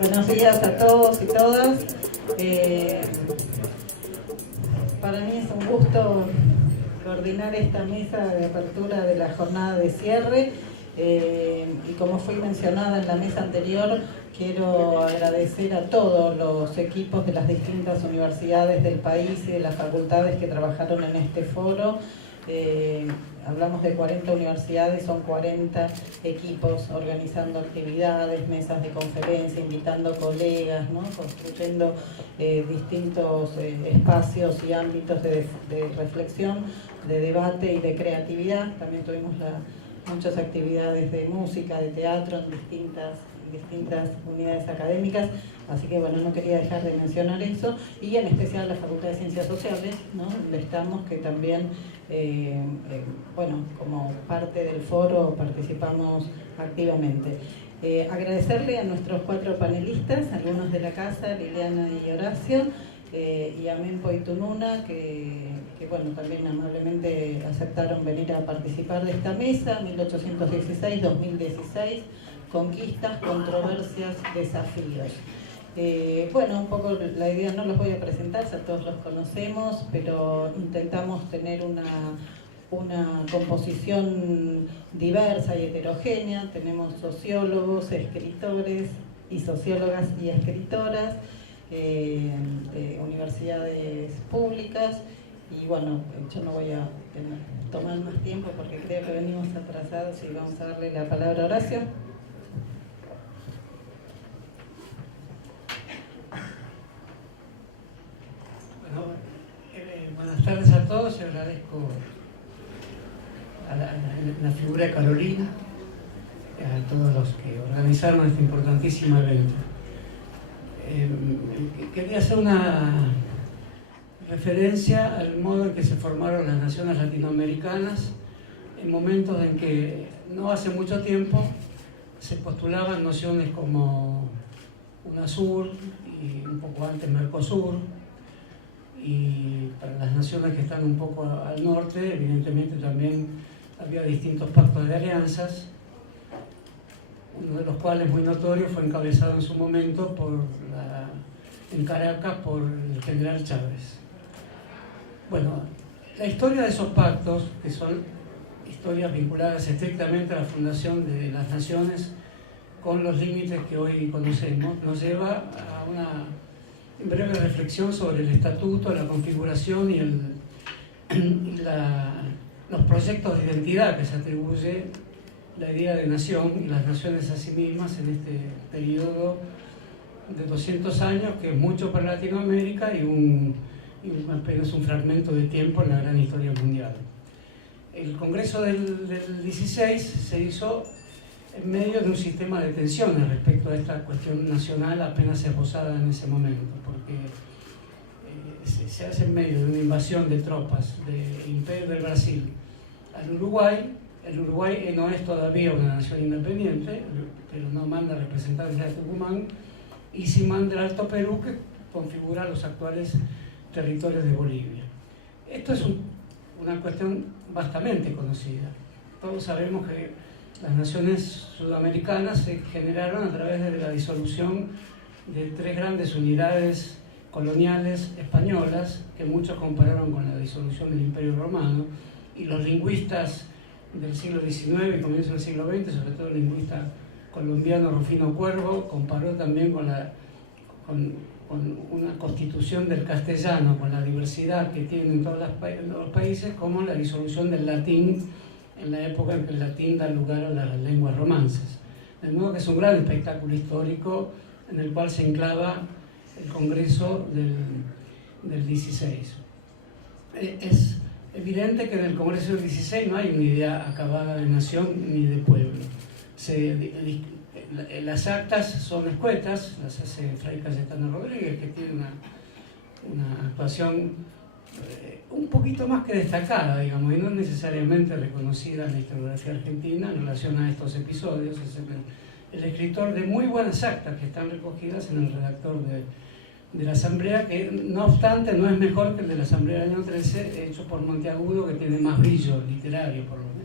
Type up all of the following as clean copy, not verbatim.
Buenos días a todos y todas. Para mí es un gusto coordinar esta mesa de apertura de la jornada de cierre. Y como fui mencionada en la mesa anterior, quiero agradecer a todos los equipos de las distintas universidades del país y de las facultades que trabajaron en este foro. Hablamos de 40 universidades, son 40 equipos organizando actividades, mesas de conferencia, invitando colegas, ¿no? Construyendo distintos espacios y ámbitos de reflexión, de debate y de creatividad. También tuvimos muchas actividades de música, de teatro en distintas unidades académicas, así que bueno, no quería dejar de mencionar eso, y en especial la Facultad de Ciencias Sociales, ¿no? Donde estamos, que también, bueno, como parte del foro participamos activamente. Agradecerle a nuestros 4 panelistas, algunos de la casa, Liliana y Horacio, y a Mempo y Tununa, que bueno, también amablemente aceptaron venir a participar de esta mesa, 1816-2016, conquistas, controversias, desafíos. Bueno, un poco la idea, no los voy a presentar, ya todos los conocemos, pero intentamos tener una composición diversa y heterogénea. Tenemos sociólogos, escritores y sociólogas y escritoras, de universidades públicas, y bueno, yo no voy a tomar más tiempo porque creo que venimos atrasados, y vamos a darle la palabra a Horacio. Bueno, buenas tardes a todos. Yo agradezco a la figura de Carolina, a todos los que organizaron este importantísimo evento. Quería hacer una referencia al modo en que se formaron las naciones latinoamericanas en momentos en que no hace mucho tiempo se postulaban nociones como UNASUR y un poco antes Mercosur, y para las naciones que están un poco al norte evidentemente también había distintos pactos de alianzas, uno de los cuales muy notorio fue encabezado en su momento en Caracas por el general Chávez. Bueno, la historia de esos pactos, que son historias vinculadas estrictamente a la fundación de las naciones con los límites que hoy conocemos, nos lleva a una breve reflexión sobre el estatuto, la configuración y los proyectos de identidad que se atribuye la idea de nación y las naciones a sí mismas en este periodo de 200 años, que es mucho para Latinoamérica y apenas un fragmento de tiempo en la gran historia mundial. El Congreso del 16 se hizo en medio de un sistema de tensiones respecto a esta cuestión nacional apenas esbozada en ese momento, porque se hace en medio de una invasión de tropas del Imperio del Brasil al Uruguay. El Uruguay no es todavía una nación independiente, pero no manda representantes a Tucumán, y sí manda el Alto Perú, que configura los actuales territorios de Bolivia. Esto es una cuestión vastamente conocida. Todos sabemos que las naciones sudamericanas se generaron a través de la disolución de 3 grandes unidades coloniales españolas, que muchos compararon con la disolución del Imperio Romano, y los lingüistas del siglo XIX y comienzo del siglo XX, sobre todo el lingüista colombiano Rufino Cuervo, comparó también con una constitución del castellano, con la diversidad que tienen todos los países, como la disolución del latín en la época en que el latín da lugar a las lenguas romances. De modo que es un gran espectáculo histórico en el cual se enclava el Congreso del 16. Es evidente que en el Congreso del 16 no hay una idea acabada de nación ni de pueblo. Las actas son escuetas, las hace Fray Cayetano Rodríguez, que tiene una actuación un poquito más que destacada, digamos, y no necesariamente reconocida en la historiografía argentina en relación a estos episodios. Es el escritor de muy buenas actas que están recogidas en el redactor de la Asamblea, que no obstante no es mejor que el de la Asamblea del año 13, hecho por Monteagudo, que tiene más brillo literario por lo menos.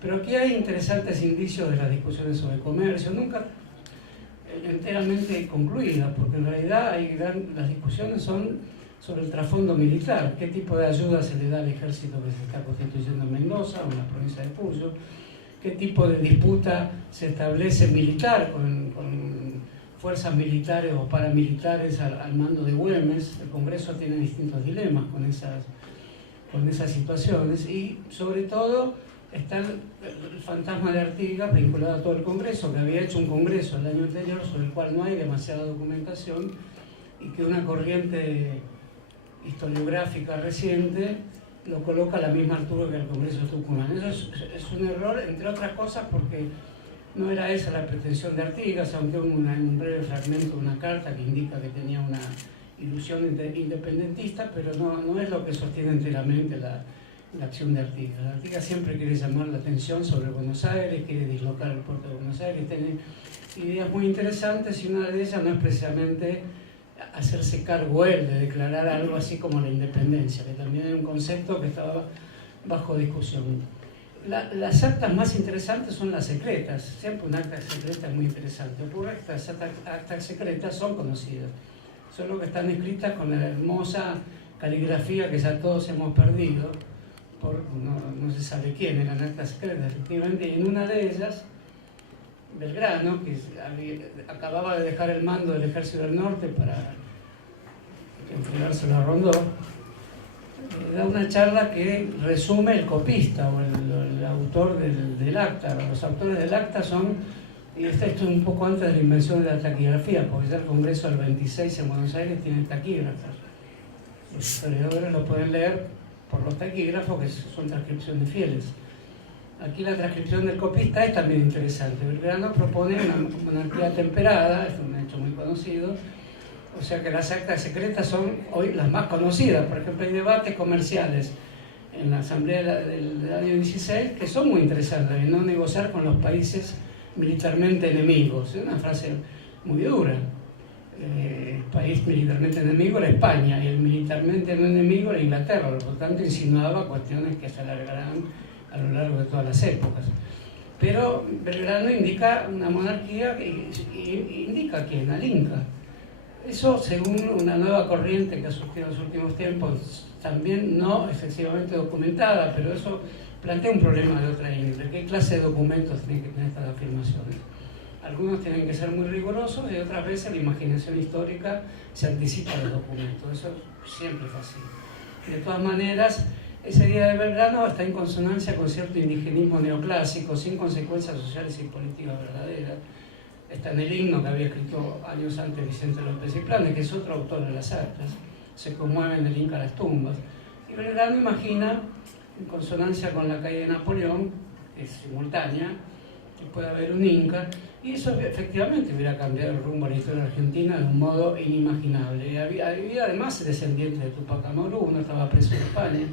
Pero aquí hay interesantes indicios de las discusiones sobre comercio. Nunca enteramente concluida, porque en realidad las discusiones son sobre el trasfondo militar, qué tipo de ayuda se le da al ejército que se está constituyendo en Mendoza o en la provincia de Cuyo, qué tipo de disputa se establece militar con fuerzas militares o paramilitares al mando de Güemes. El Congreso tiene distintos dilemas con esas situaciones, y sobre todo está el fantasma de Artigas vinculado a todo el Congreso, que había hecho un Congreso el año anterior sobre el cual no hay demasiada documentación y que una corriente historiográfica reciente lo coloca a la misma altura que el Congreso de Tucumán. Eso es un error, entre otras cosas, porque no era esa la pretensión de Artigas, aunque hay un breve fragmento de una carta que indica que tenía una ilusión independentista, pero no es lo que sostiene enteramente la acción de Artigas. Artigas siempre quiere llamar la atención sobre Buenos Aires, quiere dislocar el puerto de Buenos Aires, tiene ideas muy interesantes, y una de ellas no es precisamente hacerse cargo él de declarar algo así como la independencia, que también era un concepto que estaba bajo discusión. Las actas más interesantes son las secretas. Siempre un acta secreta es muy interesante. Ocurre que estas actas secretas son conocidas, solo que están escritas con la hermosa caligrafía que ya todos hemos perdido, no se sabe quién eran actas secretas, efectivamente, y en una de ellas, Belgrano, que acababa de dejar el mando del Ejército del Norte para entregárselo a Rondó, da una charla que resume el copista o el autor del acta. Los autores del acta son, y esto es un poco antes de la invención de la taquigrafía, porque ya el Congreso del 26 en Buenos Aires tiene taquígrafos. Los historiadores lo pueden leer por los taquígrafos, que son transcripciones fieles. Aquí la transcripción del copista es también interesante. Belgrano propone una monarquía temperada, es un hecho muy conocido, o sea que las actas secretas son hoy las más conocidas. Por ejemplo, hay debates comerciales en la Asamblea del año 16 que son muy interesantes, de no negociar con los países militarmente enemigos. Es una frase muy dura. El país militarmente enemigo era España y el militarmente no enemigo era Inglaterra, por lo tanto insinuaba cuestiones que se alargarán a lo largo de todas las épocas. Pero Belgrano indica una monarquía y indica a quién, al Inca. Eso, según una nueva corriente que ha surgido en los últimos tiempos, también no excesivamente documentada, pero eso plantea un problema de otra índole. ¿Qué clase de documentos tienen que tener estas afirmaciones? Algunos tienen que ser muy rigurosos y otras veces la imaginación histórica se anticipa a los documentos. Eso siempre es así. De todas maneras, ese día de Belgrano está en consonancia con cierto indigenismo neoclásico, sin consecuencias sociales y políticas verdaderas. Está en el himno que había escrito años antes Vicente López y Planes, que es otro autor de las actas. Se conmueven del Inca a las tumbas. Y Belgrano imagina, en consonancia con la caída de Napoleón, que es simultánea, que puede haber un Inca, y eso efectivamente hubiera cambiado el rumbo a la historia argentina de un modo inimaginable. Y había además descendientes de Tupac Amaru, uno estaba preso en España,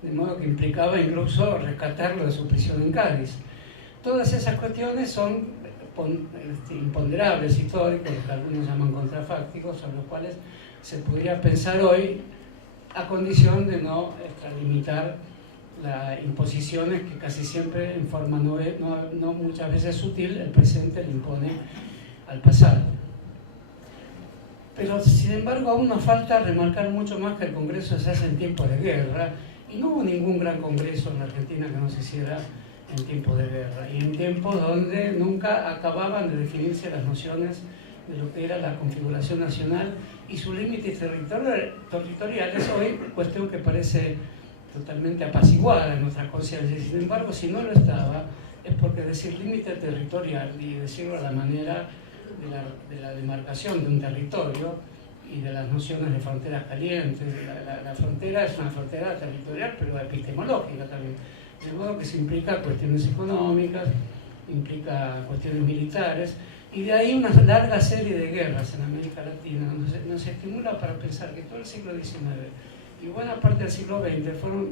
de modo que implicaba incluso rescatarlo de su prisión en Cádiz. Todas esas cuestiones son imponderables históricos, lo que algunos llaman contrafácticos, sobre los cuales se podría pensar hoy a condición de no extralimitar las imposiciones que casi siempre en forma no muchas veces sutil el presente le impone al pasado. Pero sin embargo aún nos falta remarcar mucho más que el Congreso se hace en tiempos de guerra, y no hubo ningún gran Congreso en la Argentina que no se hiciera en tiempos de guerra, y en tiempos donde nunca acababan de definirse las nociones de lo que era la configuración nacional y sus límites territoriales. Hoy, cuestión que parece totalmente apaciguada en nuestras conciencias, y sin embargo, si no lo estaba, es porque decir límite territorial y decirlo a la manera de la demarcación de un territorio y de las nociones de fronteras calientes. La frontera es una frontera territorial, pero epistemológica también. De modo que se implica cuestiones económicas, implica cuestiones militares, y de ahí una larga serie de guerras en América Latina, donde nos estimula para pensar que todo el siglo XIX y buena parte del siglo XX fueron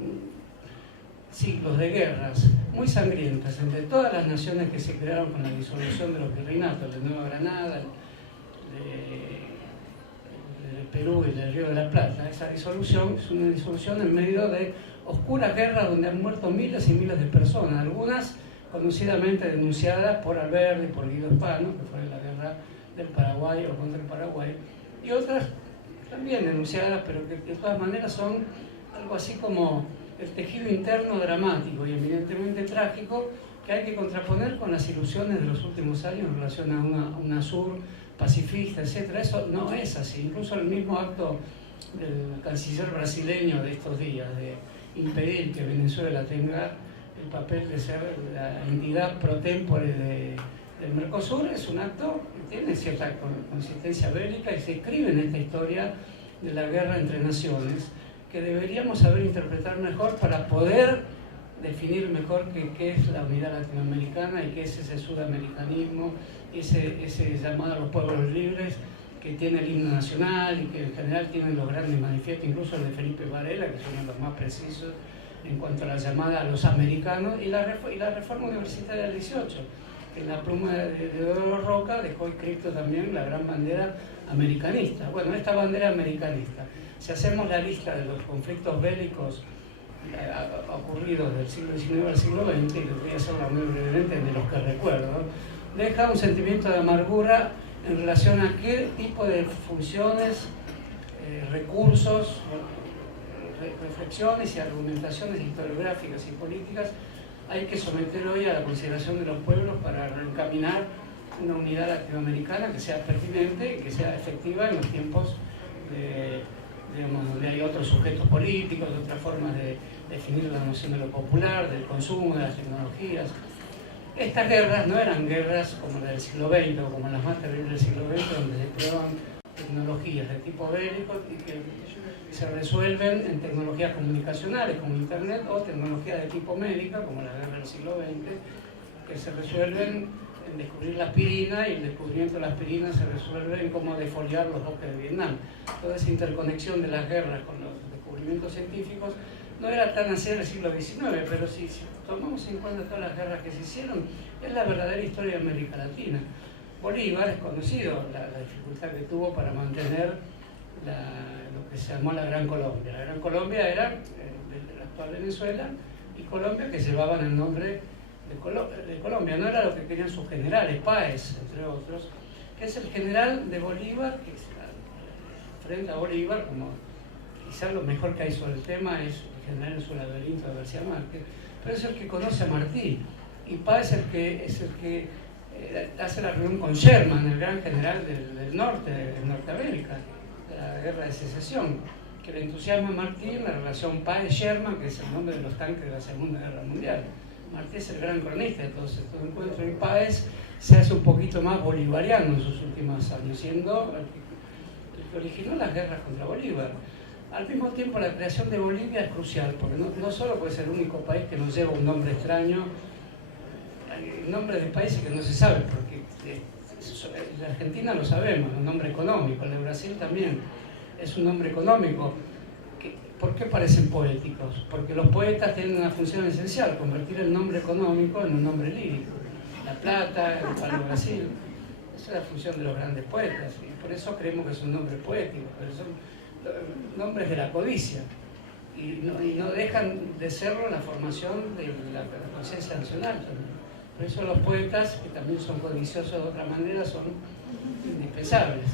siglos de guerras muy sangrientas entre todas las naciones que se crearon con la disolución de los virreinatos, de Nueva Granada, del Perú y del Río de la Plata. Esa disolución es una disolución en medio de oscuras guerras donde han muerto miles y miles de personas, algunas conocidamente denunciadas por Alberdi y por Guido Hispano, que fue la guerra del Paraguay o contra el Paraguay, y otras también denunciadas, pero que de todas maneras son algo así como el tejido interno dramático y evidentemente trágico que hay que contraponer con las ilusiones de los últimos años en relación a una UNASUR pacifista, etc. Eso no es así. Incluso el mismo acto del canciller brasileño de estos días de impedir que Venezuela tenga el papel de ser la entidad pro tempore del Mercosur es un acto que tiene cierta consistencia bélica y se escribe en esta historia de la guerra entre naciones que deberíamos saber interpretar mejor para poder definir mejor qué es la unidad latinoamericana y qué es ese sudamericanismo, ese llamado a los pueblos libres que tiene el himno nacional y que en general tienen los grandes manifiestos, incluso el de Felipe Varela, que son los más precisos en cuanto a la llamada a los americanos, y la reforma universitaria del 18, que en la pluma de Teodoro Roca dejó escrito también la gran bandera americanista. Bueno, esta bandera americanista, si hacemos la lista de los conflictos bélicos ocurridos del siglo XIX al siglo XX, y voy a hacerla muy brevemente de los que recuerdo, deja un sentimiento de amargura en relación a qué tipo de funciones, recursos, reflexiones y argumentaciones historiográficas y políticas hay que someter hoy a la consideración de los pueblos para encaminar una unidad latinoamericana que sea pertinente y que sea efectiva en los tiempos donde hay otros sujetos políticos, otras formas de definir la noción de lo popular, del consumo, de las tecnologías. Estas guerras no eran guerras como la del siglo XX o como las más terribles del siglo XX, donde se prueban tecnologías de tipo bélico y que se resuelven en tecnologías comunicacionales como Internet o tecnologías de tipo médica como la guerra del siglo XX, que se resuelven en descubrir la aspirina y el descubrimiento de la aspirina se resuelve en cómo defoliar los bosques de Vietnam. Toda esa interconexión de las guerras con los descubrimientos científicos no era tan así en el siglo XIX, pero si tomamos en cuenta todas las guerras que se hicieron, es la verdadera historia de América Latina. Bolívar es conocido la dificultad que tuvo para mantener lo que se llamó la Gran Colombia. La Gran Colombia era la actual Venezuela y Colombia, que llevaban el nombre de Colombia. No era lo que querían sus generales, Páez, entre otros, que es el general de Bolívar, que frente a Bolívar, como quizás lo mejor que hay sobre el tema es el general en su laberinto de García Márquez, pero es el que conoce a Martí, y Páez es el que hace la reunión con Sherman, el gran general del norte, de Norteamérica, de la guerra de secesión, que le entusiasma a Martí en la relación Páez-Sherman, que es el nombre de los tanques de la Segunda Guerra Mundial. Martí es el gran cronista de todos estos encuentros, y Páez se hace un poquito más bolivariano en sus últimos años, siendo el que originó las guerras contra Bolívar. Al mismo tiempo, la creación de Bolivia es crucial, porque no solo puede ser el único país que nos lleva un nombre extraño, nombres de países que no se sabe, porque la Argentina lo sabemos, un nombre económico, el de Brasil también es un nombre económico. ¿Por qué parecen poéticos? Porque los poetas tienen una función esencial, convertir el nombre económico en un nombre lírico. La Plata, el Palo Brasil, esa es la función de los grandes poetas, y por eso creemos que son nombres poéticos, pero son nombres de la codicia, y no dejan de serlo en la formación de la conciencia nacional también. Por eso los poetas, que también son codiciosos de otra manera, son indispensables.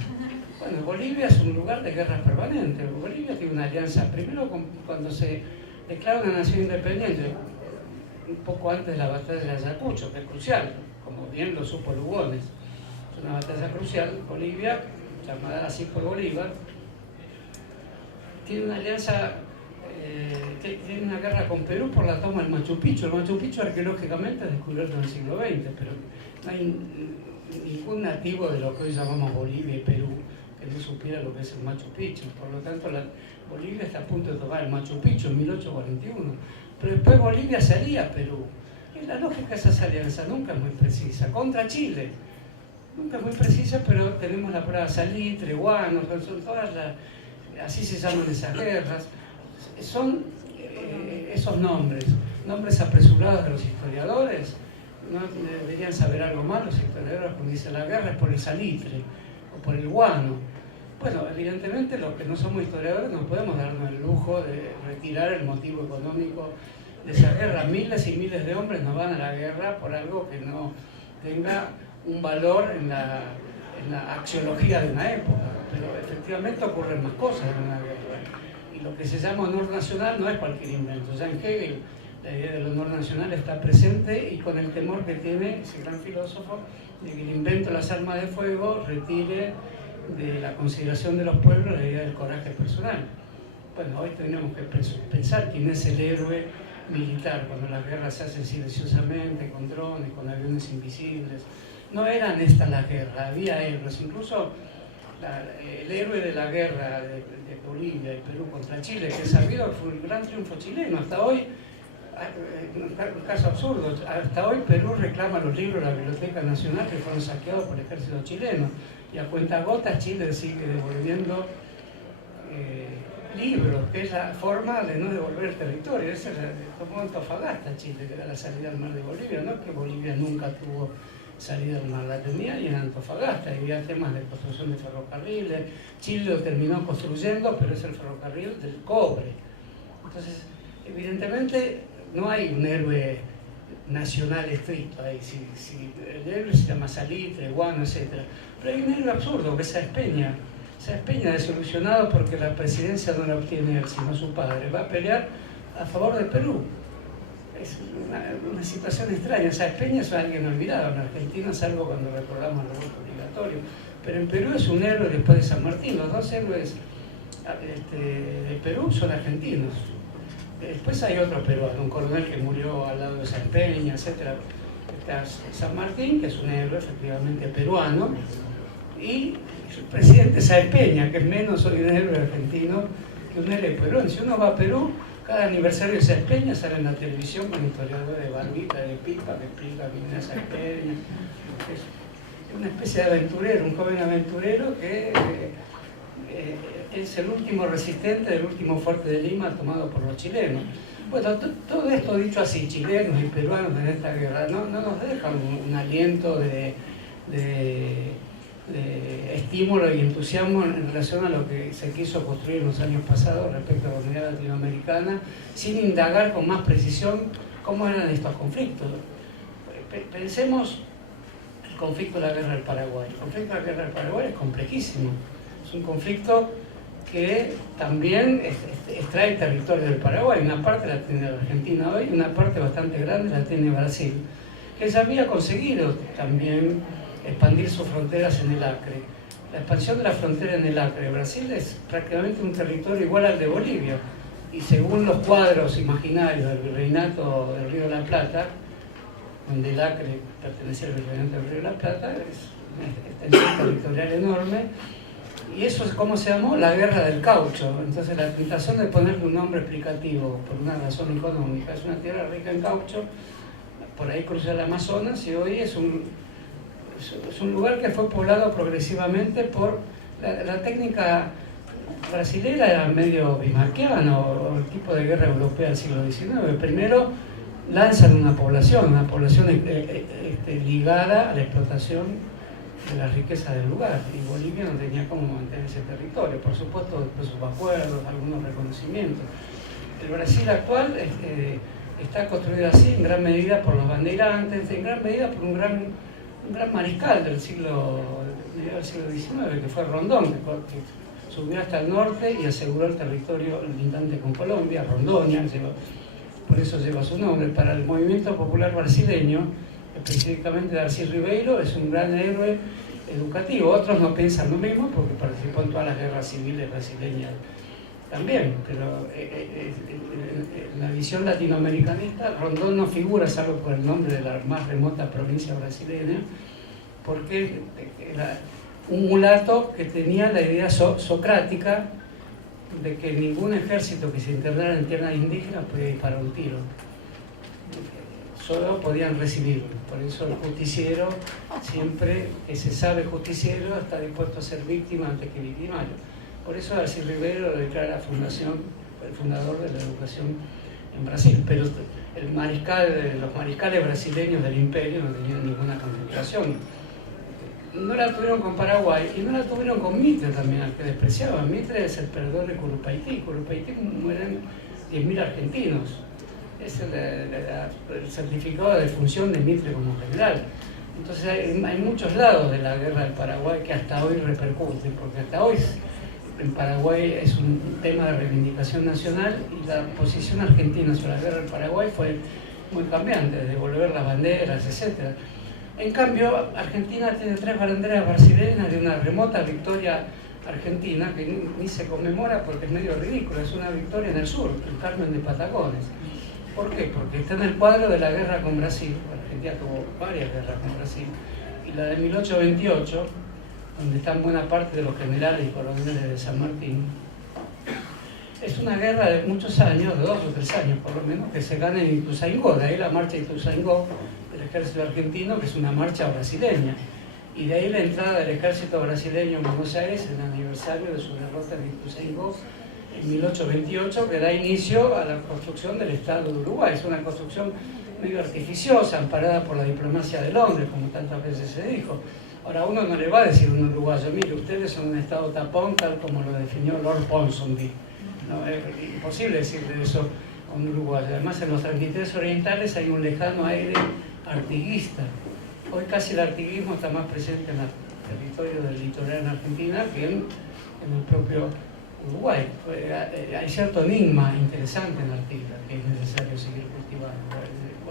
Bueno, Bolivia es un lugar de guerras permanentes. Bolivia tiene una alianza, primero cuando se declara una nación independiente, un poco antes de la batalla de Ayacucho, que es crucial, como bien lo supo Lugones. Es una batalla crucial. Bolivia, llamada así por Bolívar, tiene una alianza, tiene una guerra con Perú por la toma del Machu Picchu. El Machu Picchu arqueológicamente es descubierto en el siglo XX, pero no hay ningún nativo de lo que hoy llamamos Bolivia y Perú que no supiera lo que es el Machu Picchu. Por lo tanto, Bolivia está a punto de tomar el Machu Picchu en 1841, pero después Bolivia se alía a Perú. Y la lógica de esas alianzas nunca es muy precisa. Contra Chile, nunca es muy precisa, pero tenemos la prueba Salitre, Guano, son todas así se llaman esas guerras. Son esos nombres apresurados de los historiadores. No deberían saber algo más los historiadores cuando dicen la guerra es por el salitre o por el guano. Bueno, evidentemente los que no somos historiadores no podemos darnos el lujo de retirar el motivo económico de esa guerra. Miles y miles de hombres no van a la guerra por algo que no tenga un valor en en la axiología de una época, pero efectivamente ocurren más cosas en una guerra. Y lo que se llama honor nacional no es cualquier invento. Ya en Hegel la idea del honor nacional está presente, y con el temor que tiene ese gran filósofo de que el invento de las armas de fuego retire de la consideración de los pueblos la idea del coraje personal. Bueno, hoy tenemos que pensar quién es el héroe militar cuando las guerras se hacen silenciosamente, con drones, con aviones invisibles. No eran estas las guerras, había héroes. Incluso el héroe de la guerra de Bolivia y Perú contra Chile, que es sabido, fue el gran triunfo chileno. Hasta hoy, un caso absurdo, hasta hoy Perú reclama los libros de la Biblioteca Nacional que fueron saqueados por el ejército chileno. Y a cuentagotas Chile sigue devolviendo libros, que es la forma de no devolver el territorio. Ese tomó Antofagasta Chile, que era la salida al mar de Bolivia. No es que Bolivia nunca tuvo salida al mar, la tenía, y en Antofagasta había temas de construcción de ferrocarriles. Chile lo terminó construyendo, pero es el ferrocarril del cobre. Entonces, evidentemente no hay un héroe nacional estricto ahí. Si el héroe se llama Salitre, Guano, etc. Pero hay un héroe absurdo, que es Sáenz Peña. Sáenz Peña, desilusionado porque la presidencia no la obtiene él, sino su padre, va a pelear a favor de Perú. Es una situación extraña. Sáenz Peña es alguien olvidado en Argentina, salvo cuando recordamos el voto obligatorio. Pero en Perú es un héroe después de San Martín. Los dos héroes de Perú son argentinos. Después hay otro peruano, un coronel que murió al lado de Sáenz Peña, etc. Está San Martín, que es un héroe efectivamente peruano, y el presidente Sáenz Peña, que es menos un héroe argentino que un héroe peruano. Si uno va a Perú, cada aniversario de Sáenz Peña sale en la televisión con historiadores de barbita, de pipa, que explica quién es Sáenz Peña. Es una especie de aventurero, un joven aventurero que es el último resistente del último fuerte de Lima tomado por los chilenos. Bueno, todo esto dicho así, chilenos y peruanos en esta guerra, no nos deja un aliento de estímulo y entusiasmo en relación a lo que se quiso construir en los años pasados respecto a la unidad latinoamericana, sin indagar con más precisión cómo eran estos conflictos. Pensemos el conflicto de la guerra del Paraguay. El conflicto de la guerra del Paraguay es complejísimo. Es un conflicto que también extrae territorio del Paraguay. Una parte la tiene la Argentina hoy, una parte bastante grande la tiene Brasil, que ya había conseguido también expandir sus fronteras en el Acre. La expansión de la frontera en el Acre de Brasil es prácticamente un territorio igual al de Bolivia, y según los cuadros imaginarios del virreinato del Río de la Plata, donde el Acre pertenecía al virreinato del Río de la Plata, es una extensión territorial enorme. Y eso es como se llamó la guerra del caucho. Entonces la tentación de ponerle un nombre explicativo por una razón económica. Es una tierra rica en caucho, por ahí cruza el Amazonas, y hoy es un lugar que fue poblado progresivamente por la técnica brasilera. Era medio bismarckiano, o el tipo de guerra europea del siglo XIX. Primero lanzan una población ligada a la explotación de la riqueza del lugar, y Bolivia no tenía cómo mantener ese territorio. Por supuesto, después sus acuerdos, algunos reconocimientos. El Brasil actual está construido así en gran medida por los bandeirantes, en gran medida por un gran mariscal del siglo XIX, que fue Rondón, que subió hasta el norte y aseguró el territorio lindante con Colombia. Rondoña, por eso lleva su nombre. Para el movimiento popular brasileño, específicamente Darcy Ribeiro, es un gran héroe educativo. Otros no piensan lo mismo porque participó en todas las guerras civiles brasileñas también, pero en la visión latinoamericanista Rondón no figura, salvo por el nombre de la más remota provincia brasileña, porque era un mulato que tenía la idea socrática de que ningún ejército que se internara en tierras indígenas podía disparar un tiro. Solo podían recibirlo. Por eso el justiciero, siempre que se sabe justiciero, está dispuesto a ser víctima antes que victimario. Por eso Darcy Ribeiro lo declara el fundador de la educación en Brasil. Pero los mariscales brasileños del imperio no tenían ninguna concentración. No la tuvieron con Paraguay y no la tuvieron con Mitre también, al que despreciaban. Mitre es el perdedor de Curupaytí. Curupaytí mueren 10.000 argentinos. Es el certificado de defunción de Mitre como general. Entonces hay muchos lados de la guerra del Paraguay que hasta hoy repercuten, porque hasta hoy en Paraguay es un tema de reivindicación nacional y la posición argentina sobre la guerra del Paraguay fue muy cambiante, de devolver las banderas, etc. En cambio, Argentina tiene 3 banderas brasileñas de una remota victoria argentina que ni se conmemora porque es medio ridículo, es una victoria en el sur, el Carmen de Patagones. ¿Por qué? Porque está en el cuadro de la guerra con Brasil. Argentina tuvo varias guerras con Brasil, y la de 1828, donde están buena parte de los generales y coroneles de San Martín, es una guerra de muchos años, de 2 o 3 años por lo menos, que se gana en Ituzaingó. De ahí la marcha de Ituzaingó del ejército argentino, que es una marcha brasileña, y de ahí la entrada del ejército brasileño en Buenos Aires en el aniversario de su derrota en Ituzaingó en 1828, que da inicio a la construcción del Estado de Uruguay. Es una construcción medio artificiosa, amparada por la diplomacia de Londres, como tantas veces se dijo. Ahora, uno no le va a decir a un uruguayo, mire, ustedes son un Estado tapón, tal como lo definió Lord Ponsonby. No, es imposible decirle eso a un uruguayo. Además, en los 33 orientales hay un lejano aire artiguista. Hoy casi el artiguismo está más presente en el territorio del litoral en Argentina que en el propio Uruguay. Hay cierto enigma interesante en Artigas que es necesario seguir cultivando.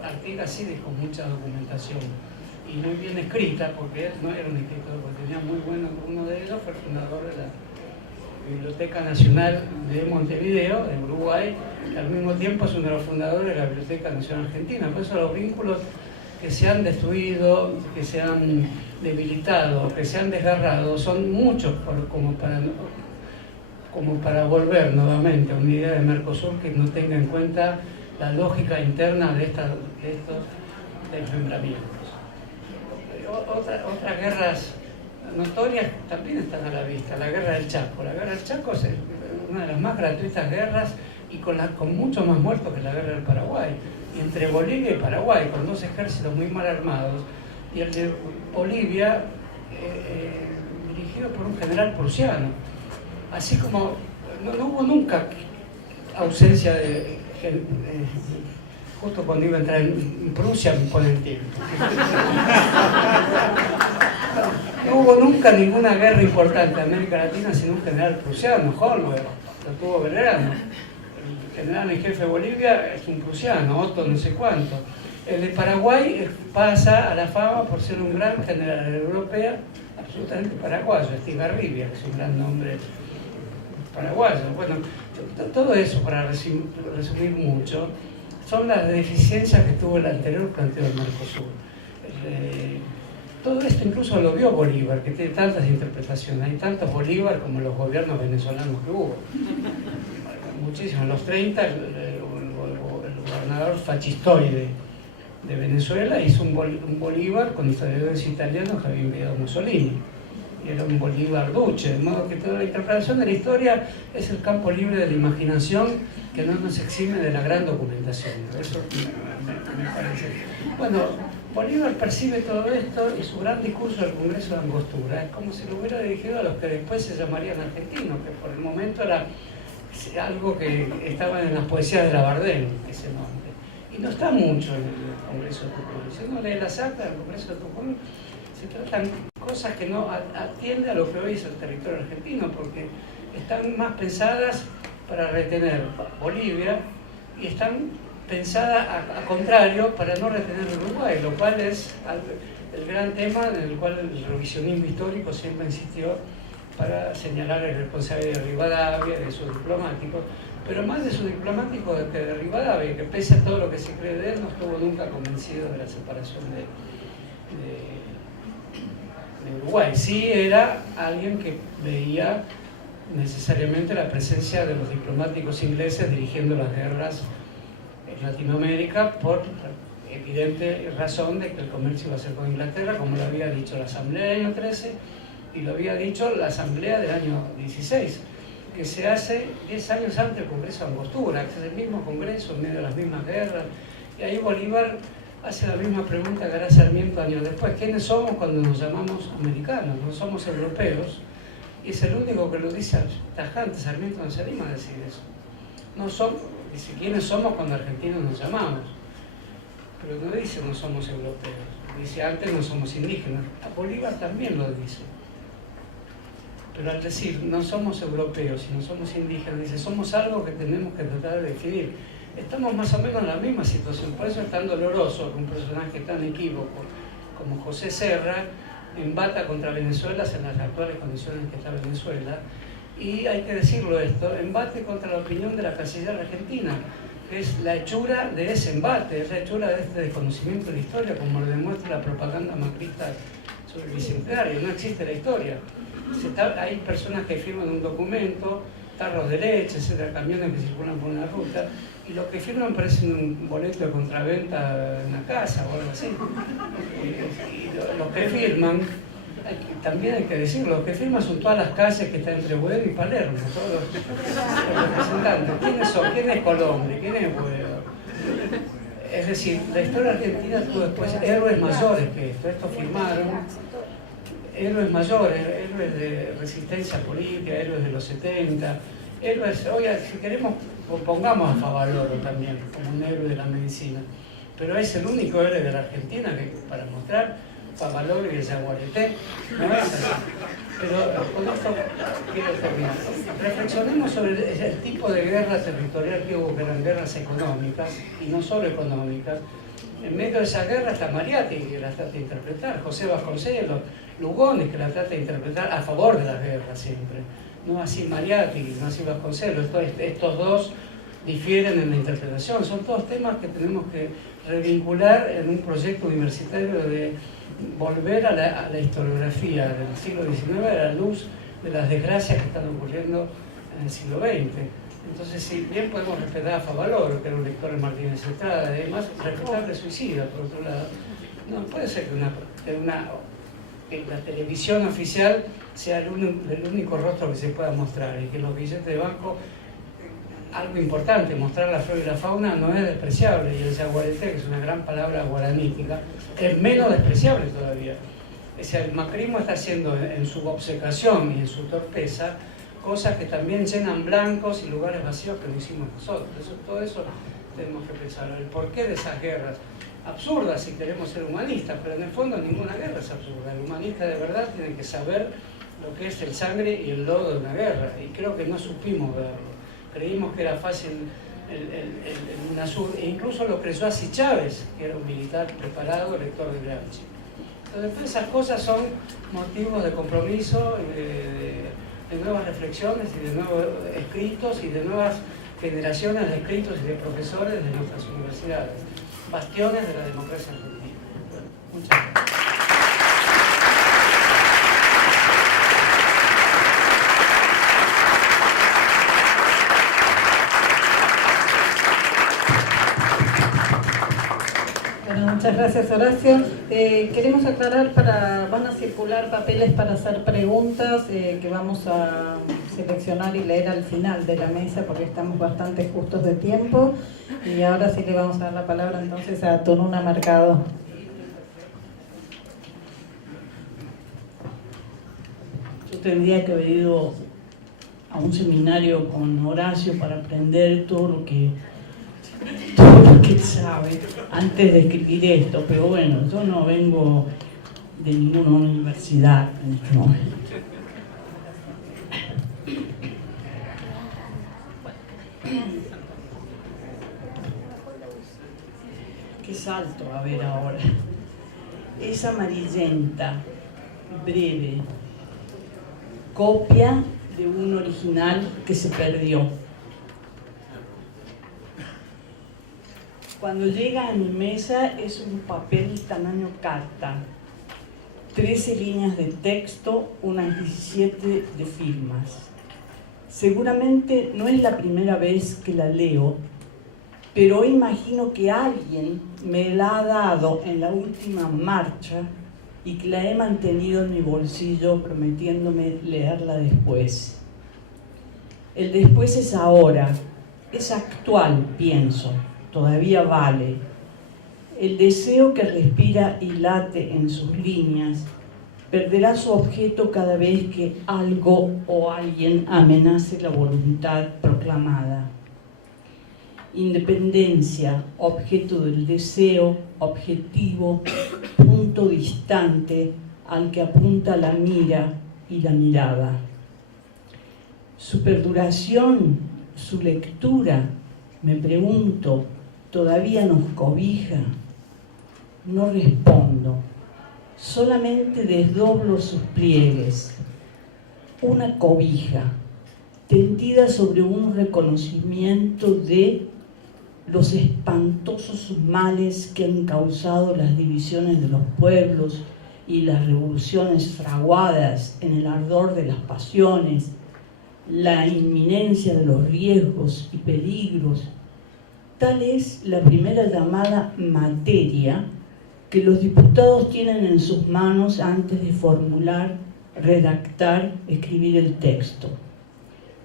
Artigas sí dejó mucha documentación y muy bien escrita, porque él no era un escritor, porque tenía muy bueno. Uno de ellos fue el fundador de la Biblioteca Nacional de Montevideo, de Uruguay, que al mismo tiempo es uno de los fundadores de la Biblioteca Nacional Argentina. Por eso los vínculos que se han destruido, que se han debilitado, que se han desgarrado, son muchos como para volver nuevamente a una idea de Mercosur que no tenga en cuenta la lógica interna de estos desmembramientos. Otras guerras notorias también están a la vista. La guerra del Chaco. La guerra del Chaco es una de las más gratuitas guerras y con mucho más muertos que la guerra del Paraguay. Y entre Bolivia y Paraguay, con 2 ejércitos muy mal armados, y el de Bolivia dirigido por un general prusiano. Así como no hubo nunca ausencia de justo cuando iba a entrar en Prusia me ponen tiempo. No hubo nunca ninguna guerra importante en América Latina sin un general prusiano, Holmberg, lo tuvo Belgrano. El general en jefe de Bolivia es un prusiano, Otto no sé cuánto. El de Paraguay pasa a la fama por ser un gran general europeo, absolutamente paraguayo, Estigarribia, que es un gran nombre paraguayo. Bueno, todo eso, para resumir mucho, son las deficiencias que tuvo el anterior planteo del Mercosur. Todo esto incluso lo vio Bolívar, que tiene tantas interpretaciones. Hay tantos Bolívar como los gobiernos venezolanos que hubo. Muchísimos. En los 30 el gobernador fascistoide de Venezuela hizo un Bolívar con historiadores italianos que había enviado Mussolini. Y era un Bolívar duce, de modo que toda la interpretación de la historia es el campo libre de la imaginación que no nos exime de la gran documentación. Eso me parece. Bueno, Bolívar percibe todo esto y su gran discurso del Congreso de Angostura es como si lo hubiera dirigido a los que después se llamarían argentinos, que por el momento era algo que estaba en las poesías de Labardén, ese nombre. Y no está mucho en el Congreso de Tucumán. Si uno lee las actas del Congreso de Tucumán, se tratan cosas que no atienden a lo que hoy es el territorio argentino, porque están más pensadas para retener Bolivia y están pensadas, a contrario, para no retener Uruguay, lo cual es el gran tema en el cual el revisionismo histórico siempre insistió para señalar el responsable de Rivadavia, de su diplomático, pero más de su diplomático que de Rivadavia, que pese a todo lo que se cree de él, no estuvo nunca convencido de la separación de Uruguay. Sí era alguien que veía necesariamente la presencia de los diplomáticos ingleses dirigiendo las guerras en Latinoamérica por evidente razón de que el comercio iba a ser con Inglaterra, como lo había dicho la Asamblea del año 13 y lo había dicho la Asamblea del año 16, que se hace 10 años antes del Congreso de Angostura, que es el mismo Congreso en medio de las mismas guerras, y ahí Bolívar hace la misma pregunta que hará Sarmiento años después: ¿quiénes somos cuando nos llamamos americanos? No somos europeos, y es el único que lo dice tajante. Sarmiento no se anima a decir eso. No somos, dice, ¿quiénes somos cuando argentinos nos llamamos? Pero no dice no somos europeos. Dice, antes no somos indígenas. Bolívar también lo dice. Pero al decir, no somos europeos, sino somos indígenas, dice, somos algo que tenemos que tratar de definir. Estamos más o menos en la misma situación. Por eso es tan doloroso que un personaje tan equívoco como José Serra embata contra Venezuela en las actuales condiciones en que está Venezuela. Y hay que decirlo esto, embate contra la opinión de la canciller argentina, que es la hechura de ese embate, es la hechura de este desconocimiento de la historia, como lo demuestra la propaganda macrista sobre el bicentenario. No existe la historia. Hay personas que firman un documento, tarros de leche, etcétera, camiones que circulan por una ruta, y lo que firman parece un boleto de contraventa en una casa o algo así. Y los que firman, también hay que decirlo, los que firman son todas las calles que están entre Boedo y Palermo, todos los representantes. ¿Quiénes son? ¿Quién es Colombre? ¿Quién es Boedo? Es decir, la historia argentina tuvo después héroes mayores que esto. Estos firmaron héroes mayores, héroes de resistencia política, héroes de los 70, héroes, oiga, si queremos, pongamos a Favaloro también como un héroe de la medicina, pero es el único héroe de la Argentina que, para mostrar, Favaloro y el Yaguareté, no es así. Pero con esto quiero terminar. Reflexionemos sobre el tipo de guerra territorial que hubo, que eran guerras económicas, y no solo económicas. En medio de esa guerra está Mariátegui, que la trata de interpretar, José Vasconcelos, Lugones, que la trata de interpretar a favor de las guerras siempre. No así Mariátegui, no así Vasconcelos. Estos dos difieren en la interpretación. Son todos temas que tenemos que revincular en un proyecto universitario de volver a la historiografía del siglo XIX a la luz de las desgracias que están ocurriendo en el siglo XX. Entonces, si bien podemos respetar a Favaloro, que era un lector de Martínez Estrada, además respetable suicida, por otro lado, no puede ser que la televisión oficial sea el único rostro que se pueda mostrar, y que los billetes de banco, algo importante, mostrar la flora y la fauna no es despreciable, y el yaguareté, que es una gran palabra guaranítica, es menos despreciable todavía. O sea, el macrismo está haciendo en su obcecación y en su torpeza cosas que también llenan blancos y lugares vacíos que no hicimos nosotros. Todo eso tenemos que pensar. El porqué de esas guerras, absurdas si queremos ser humanistas, pero en el fondo ninguna guerra es absurda. El humanista de verdad tiene que saber lo que es el sangre y el lodo de una guerra, y creo que no supimos verlo. Creímos que era fácil el UNASUR, e incluso lo creyó así Chávez, que era un militar preparado, lector de Gramsci. Entonces, todas esas cosas son motivos de compromiso, de nuevas reflexiones y de nuevos escritos y de nuevas generaciones de escritos y de profesores de nuestras universidades, bastiones de la democracia argentina. Bueno, muchas gracias. Muchas gracias, Horacio. Queremos aclarar, van a circular papeles para hacer preguntas que vamos a seleccionar y leer al final de la mesa porque estamos bastante justos de tiempo. Y ahora sí le vamos a dar la palabra entonces a Tununa Mercado. Yo tendría que haber ido a un seminario con Horacio para aprender todo lo que sabe antes de escribir esto, pero bueno, yo no vengo de ninguna universidad en este momento. Qué salto a ver ahora. Es amarillenta, breve, copia de un original que se perdió. Cuando llega a mi mesa es un papel tamaño carta, 13 líneas de texto, unas 17 de firmas. Seguramente no es la primera vez que la leo, pero imagino que alguien me la ha dado en la última marcha y que la he mantenido en mi bolsillo prometiéndome leerla después. El después es ahora, es actual, pienso. Todavía vale. El deseo que respira y late en sus líneas perderá su objeto cada vez que algo o alguien amenace la voluntad proclamada. Independencia, objeto del deseo, objetivo, punto distante al que apunta la mira y la mirada. Su perduración, su lectura, me pregunto, ¿todavía nos cobija? No respondo, solamente desdoblo sus pliegues. Una cobija, tendida sobre un reconocimiento de los espantosos males que han causado las divisiones de los pueblos y las revoluciones fraguadas en el ardor de las pasiones, la inminencia de los riesgos y peligros. Tal es la primera llamada materia que los diputados tienen en sus manos antes de formular, redactar, escribir el texto.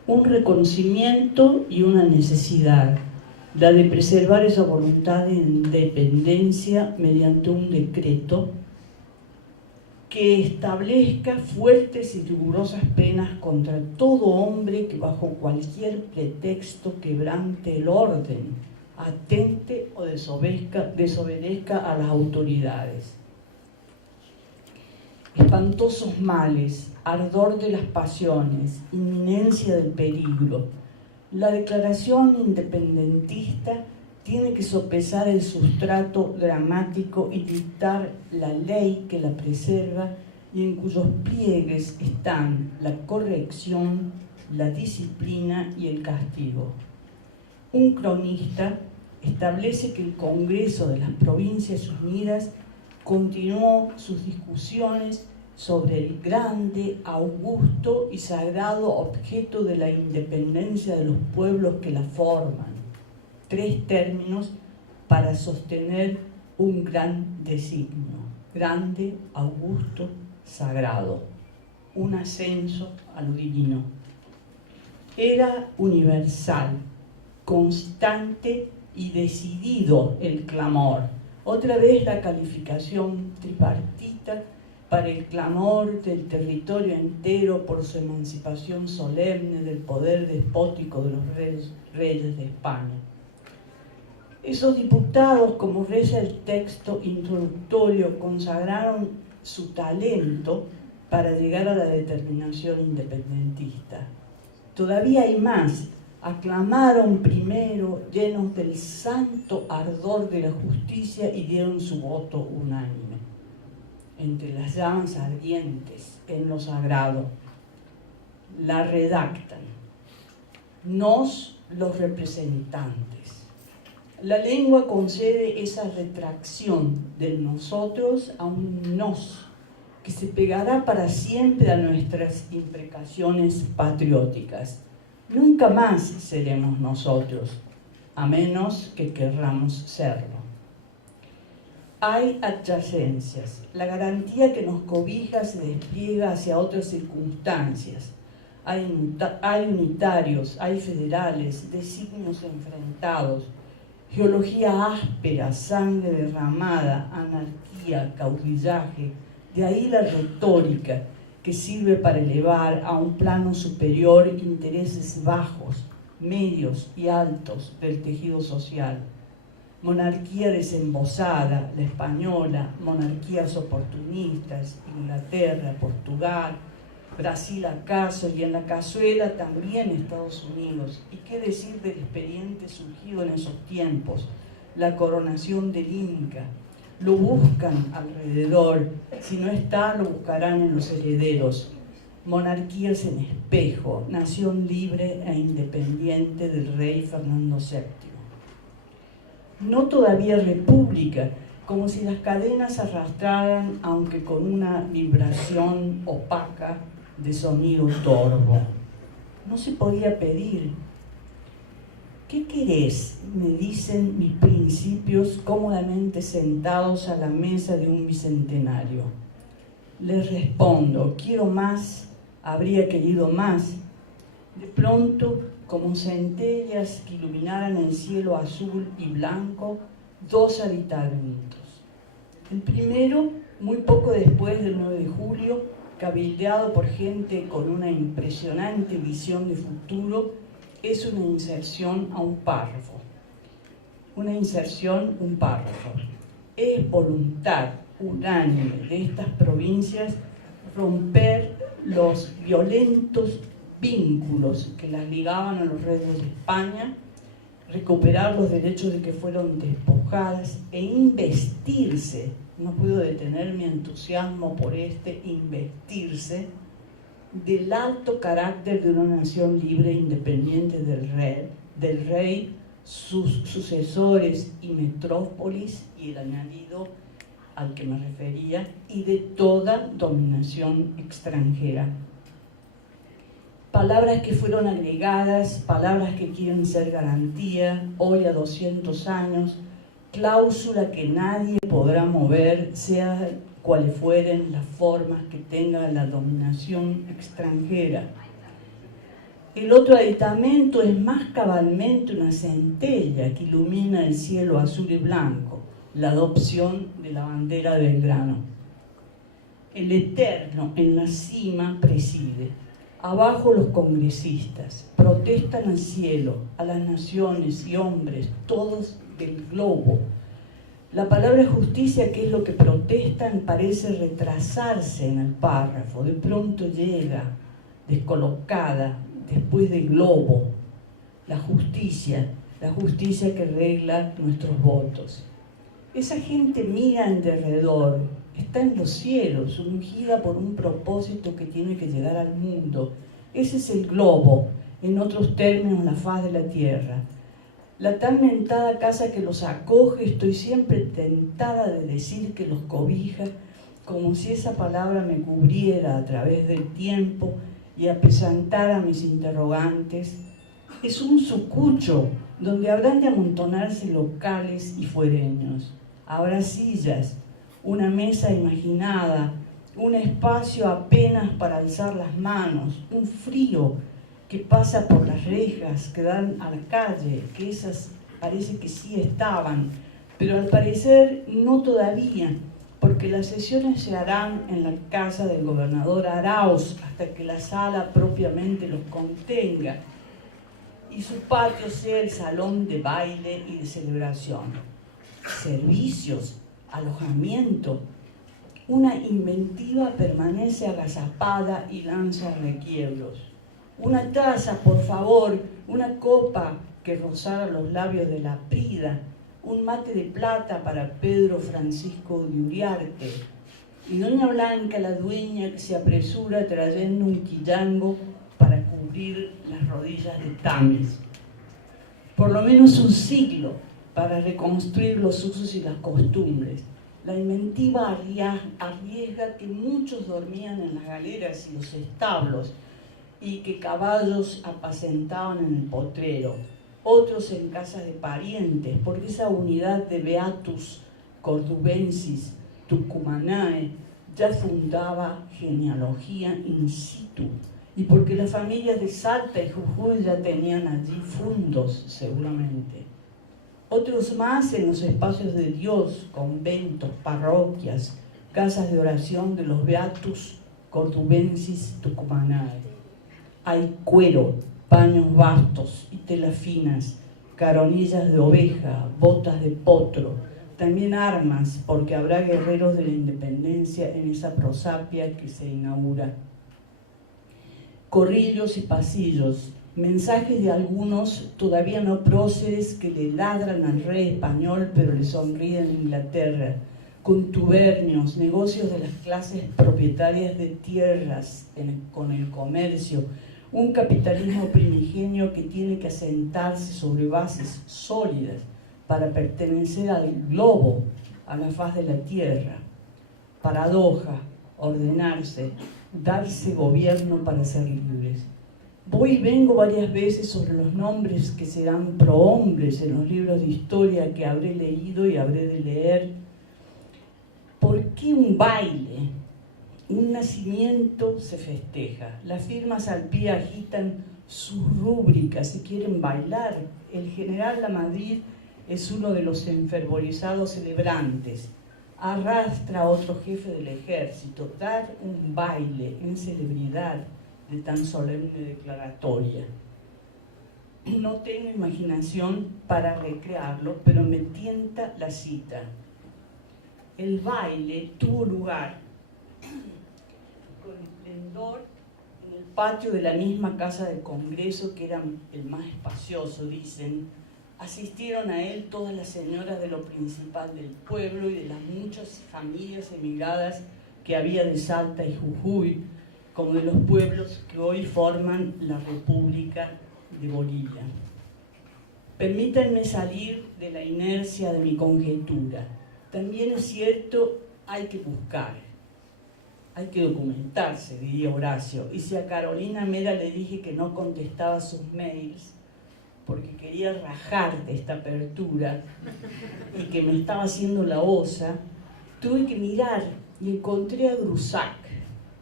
Un reconocimiento y una necesidad, la de preservar esa voluntad de independencia mediante un decreto que establezca fuertes y rigurosas penas contra todo hombre que bajo cualquier pretexto quebrante el orden, atente o desobedezca a las autoridades. Espantosos males, ardor de las pasiones, inminencia del peligro. La declaración independentista tiene que sopesar el sustrato dramático y dictar la ley que la preserva y en cuyos pliegues están la corrección, la disciplina y el castigo. Un cronista establece que el Congreso de las Provincias Unidas continuó sus discusiones sobre el grande, augusto y sagrado objeto de la independencia de los pueblos que la forman. 3 términos para sostener un gran designio: grande, augusto, sagrado. Un ascenso a lo divino. Era universal, constante y decidido el clamor. Otra vez la calificación tripartita para el clamor del territorio entero por su emancipación solemne del poder despótico de los reyes de España. Esos diputados, como reza el texto introductorio, consagraron su talento para llegar a la determinación independentista. Todavía hay más. Aclamaron primero, llenos del santo ardor de la justicia, y dieron su voto unánime. Entre las llamas ardientes en lo sagrado, la redactan. Nos, los representantes. La lengua concede esa retracción del nosotros a un nos, que se pegará para siempre a nuestras imprecaciones patrióticas. Nunca más seremos nosotros, a menos que querramos serlo. Hay adyacencias. La garantía que nos cobija se despliega hacia otras circunstancias. Hay unitarios, hay federales, designios enfrentados, geología áspera, sangre derramada, anarquía, caudillaje. De ahí la retórica, que sirve para elevar a un plano superior intereses bajos, medios y altos del tejido social. Monarquía desembosada, la española, monarquías oportunistas, Inglaterra, Portugal, Brasil acaso, y en la cazuela también Estados Unidos. ¿Y qué decir del expediente surgido en esos tiempos? La coronación del Inca. Lo buscan alrededor, si no está, lo buscarán en los herederos. Monarquías en espejo, nación libre e independiente del rey Fernando VII. No todavía república, como si las cadenas arrastraran, aunque con una vibración opaca de sonido torvo. No se podía pedir. ¿Qué querés?, me dicen mis principios cómodamente sentados a la mesa de un bicentenario. Les respondo: quiero más, habría querido más. De pronto, como centellas que iluminaran el cielo azul y blanco, 2 avistamientos. El primero, muy poco después del 9 de julio, cabildeado por gente con una impresionante visión de futuro, es una inserción a un párrafo. una inserción, un párrafo. Es voluntad unánime de estas provincias romper los violentos vínculos que las ligaban a los reyes de España, recuperar los derechos de que fueron despojadas e investirse, no puedo detener mi entusiasmo por investirse, del alto carácter de una nación libre e independiente del rey, sus sucesores y metrópolis, y el añadido al que me refería, y de toda dominación extranjera. Palabras que fueron agregadas, palabras que quieren ser garantía, hoy a 200 años, cláusula que nadie podrá mover, sea cuales fueren las formas que tenga la dominación extranjera. El otro aditamento es más cabalmente una centella que ilumina el cielo azul y blanco, la adopción de la bandera de Belgrano. El Eterno en la cima preside. Abajo los congresistas protestan al cielo, a las naciones y hombres, todos del globo. La palabra justicia, que es lo que protestan, parece retrasarse en el párrafo. De pronto llega, descolocada, después del globo. La justicia que regla nuestros votos. Esa gente mira en derredor, está en los cielos, ungida por un propósito que tiene que llegar al mundo. Ese es el globo, en otros términos, la faz de la tierra. La tan mentada casa que los acoge, estoy siempre tentada de decir que los cobija, como si esa palabra me cubriera a través del tiempo y apesantara mis interrogantes. Es un sucucho donde habrán de amontonarse locales y fuereños. Habrá sillas, una mesa imaginada, un espacio apenas para alzar las manos, un frío que pasa por las rejas que dan a la calle, que esas parece que sí estaban, pero al parecer no todavía, porque las sesiones se harán en la casa del gobernador Arauz hasta que la sala propiamente los contenga y su patio sea el salón de baile y de celebración. Servicios, alojamiento, una inventiva permanece agazapada y lanza requiebros. Una taza, por favor, una copa que rozara los labios de la Prida, un mate de plata para Pedro Francisco de Uriarte, y doña Blanca, la dueña, que se apresura trayendo un quillango para cubrir las rodillas de Tames. Por lo menos un siglo para reconstruir los usos y las costumbres. La inventiva arriesga que muchos dormían en las galeras y los establos y que caballos apacentaban en el potrero, otros en casas de parientes, porque esa unidad de Beatus Cordubensis Tucumanae ya fundaba genealogía in situ, y porque las familias de Salta y Jujuy ya tenían allí fundos, seguramente. Otros más en los espacios de Dios, conventos, parroquias, casas de oración de los Beatus Cordubensis Tucumanae. Hay cuero, paños vastos y telas finas, caronillas de oveja, botas de potro, también armas, porque habrá guerreros de la independencia en esa prosapia que se inaugura. Corrillos y pasillos, mensajes de algunos todavía no próceres que le ladran al rey español pero le sonríen en Inglaterra, contubernios, negocios de las clases propietarias de tierras con el comercio, un capitalismo primigenio que tiene que asentarse sobre bases sólidas para pertenecer al globo, a la faz de la tierra. Paradoja, ordenarse, darse gobierno para ser libres. Voy y vengo varias veces sobre los nombres que serán prohombres en los libros de historia que habré leído y habré de leer. ¿Por qué un baile? Un nacimiento se festeja. Las firmas al pie agitan sus rúbricas si quieren bailar. El general Lamadrid es uno de los enfervorizados celebrantes. Arrastra a otro jefe del ejército. Dar un baile en celebridad de tan solemne declaratoria. no tengo imaginación para recrearlo, pero me tienta la cita. El baile tuvo lugar con esplendor en el patio de la misma casa del Congreso, que era el más espacioso, dicen. Asistieron a él todas las señoras de lo principal del pueblo y de las muchas familias emigradas que había de Salta y Jujuy, como de los pueblos que hoy forman la República de Bolivia. Permítanme salir de la inercia de mi conjetura. También es cierto, hay que buscar, hay que documentarse, diría Horacio. Y si a Carolina Mera le dije que no contestaba sus mails porque quería rajar de esta apertura y que me estaba haciendo la osa, tuve que mirar y encontré a Grusac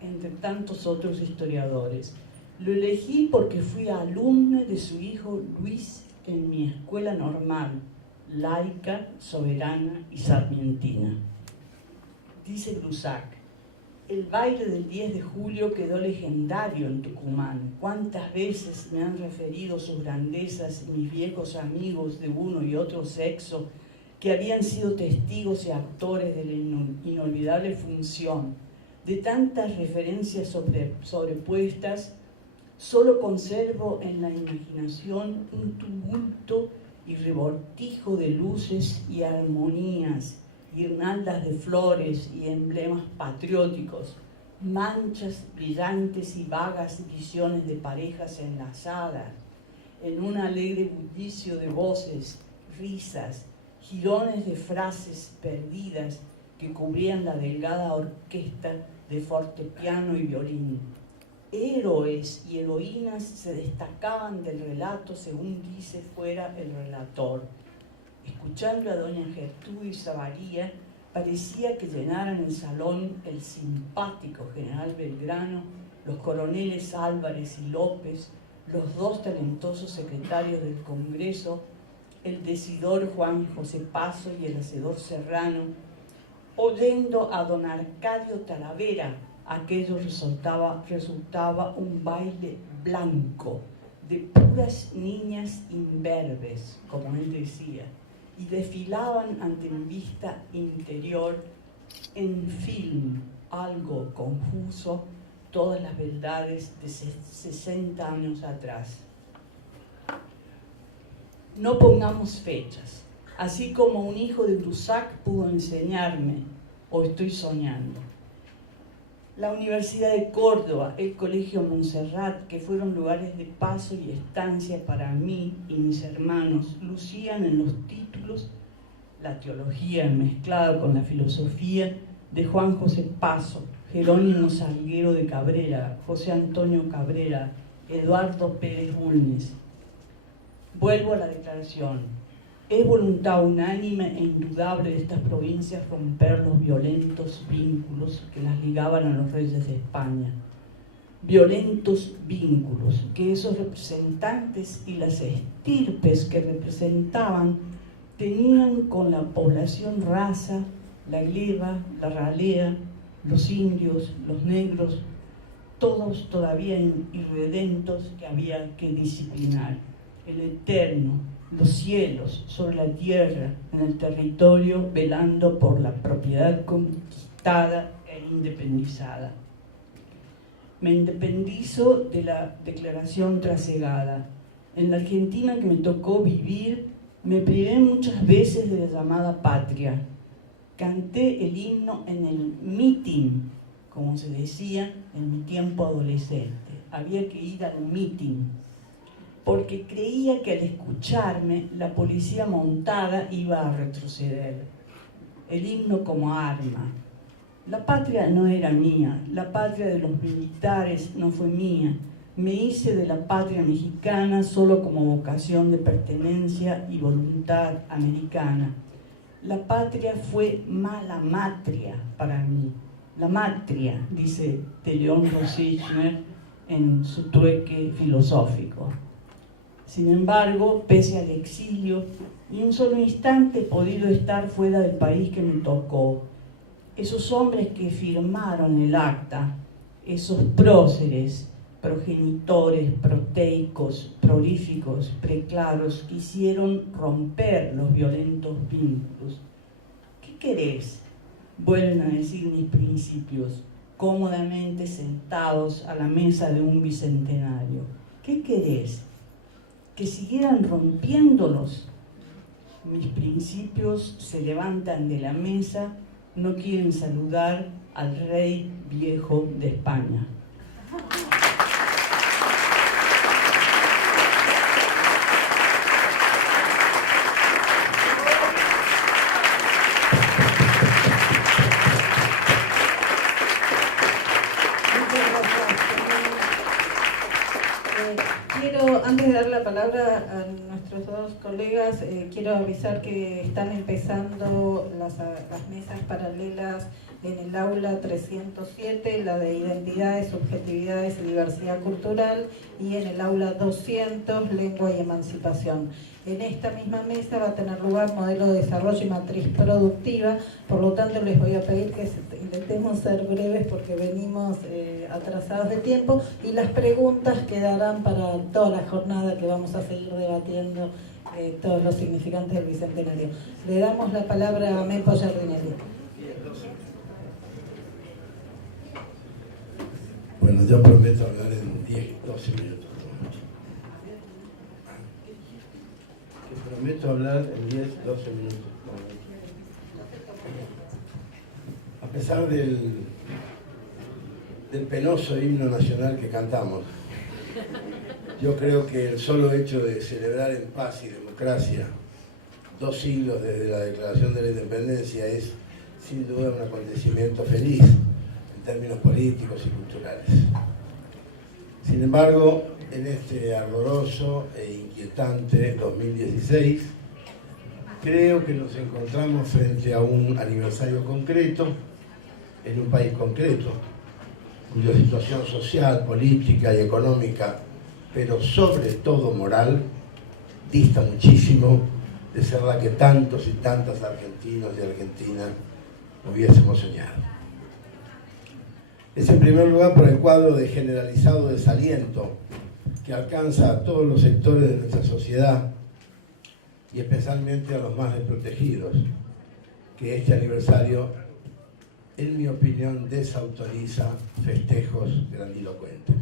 entre tantos otros historiadores. Lo elegí porque fui alumna de su hijo Luis en mi escuela normal, laica, soberana y sarmientina. Dice Grusac: el baile del 10 de julio quedó legendario en Tucumán. ¿Cuántas veces me han referido sus grandezas mis viejos amigos de uno y otro sexo, que habían sido testigos y actores de la inolvidable función? De tantas referencias sobrepuestas, solo conservo en la imaginación un tumulto y revoltijo de luces y armonías, guirnaldas de flores y emblemas patrióticos, manchas brillantes y vagas visiones de parejas enlazadas, en un alegre bullicio de voces, risas, jirones de frases perdidas que cubrían la delgada orquesta de fortepiano y violín. Héroes y heroínas se destacaban del relato según dice fuera el relator. Escuchando a doña Gertrudis Zavalía, parecía que llenaran el salón el simpático general Belgrano, los coroneles Álvarez y López, los dos talentosos secretarios del Congreso, el decidor Juan José Paso y el hacedor Serrano, oyendo a don Arcadio Talavera. Aquello resultaba un baile blanco de puras niñas imberbes, como él decía, y desfilaban ante mi vista interior en film, algo confuso, todas las verdades de 60 años atrás. No pongamos fechas, así como un hijo de Grusac pudo enseñarme, o estoy soñando. La Universidad de Córdoba, el Colegio Montserrat, que fueron lugares de paso y estancia para mí y mis hermanos, lucían en los títulos la teología mezclada con la filosofía de Juan José Paso, Jerónimo Salguero de Cabrera, José Antonio Cabrera, Eduardo Pérez Bulnes. Vuelvo a la declaración. Es voluntad unánime e indudable de estas provincias romper los violentos vínculos que las ligaban a los reyes de España. Violentos vínculos que esos representantes y las estirpes que representaban tenían con la población rasa, la gleba, la ralea, los indios, los negros, todos todavía irredentos que había que disciplinar. El eterno, los cielos sobre la tierra, en el territorio, velando por la propiedad conquistada e independizada. Me independizo de la declaración trasegada. En la Argentina que me tocó vivir, me privé muchas veces de la llamada patria. Canté el himno en el meeting, como se decía en mi tiempo adolescente. Había que ir al meeting, porque creía que al escucharme la policía montada iba a retroceder. El himno como arma. La patria no era mía, la patria de los militares no fue mía. Me hice de la patria mexicana solo como vocación de pertenencia y voluntad americana. La patria fue mala matria para mí. La matria, dice de León Rosichner en su trueque filosófico. Sin embargo, pese al exilio, ni un solo instante he podido estar fuera del país que me tocó. Esos hombres que firmaron el acta, esos próceres, progenitores proteicos, prolíficos, preclaros, quisieron romper los violentos vínculos. ¿Qué querés? Vuelven a decir mis principios, cómodamente sentados a la mesa de un bicentenario. ¿Qué querés? ¿Que siguieran rompiéndolos? Mis principios se levantan de la mesa, no quieren saludar al rey viejo de España. Antes de dar la palabra a nuestros dos colegas, quiero avisar que están empezando las mesas paralelas en el aula 307, la de identidades, subjetividades y diversidad cultural, y en el aula 200, lengua y emancipación. En esta misma mesa va a tener lugar modelo de desarrollo y matriz productiva, por lo tanto les voy a pedir que intentemos ser breves porque venimos atrasados de tiempo, y las preguntas quedarán para toda la jornada que vamos a seguir debatiendo todos los significantes del Bicentenario. Le damos la palabra a Mepo Giardinelli. Bueno, yo prometo hablar en 10-12 minutos. Prometo hablar en 10-12 minutos. A pesar del penoso himno nacional que cantamos, yo creo que el solo hecho de celebrar en paz y democracia 2 siglos desde la Declaración de la Independencia es sin duda un acontecimiento feliz en términos políticos y culturales. Sin embargo, en este ardoroso e inquietante 2016, creo que nos encontramos frente a un aniversario concreto, en un país concreto, cuya situación social, política y económica, pero sobre todo moral, dista muchísimo de ser la que tantos y tantas argentinos y argentinas hubiésemos soñado. Es en primer lugar por el cuadro de generalizado desaliento que alcanza a todos los sectores de nuestra sociedad y especialmente a los más desprotegidos, que este aniversario, en mi opinión, desautoriza festejos grandilocuentes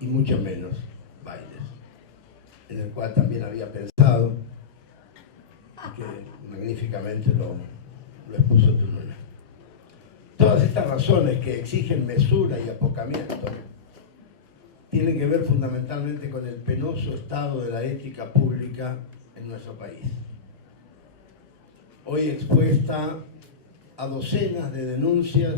y mucho menos bailes, en el cual también había pensado y que magníficamente lo expuso Turunen. Todas estas razones que exigen mesura y apocamiento tienen que ver fundamentalmente con el penoso estado de la ética pública en nuestro país. Hoy expuesta a docenas de denuncias,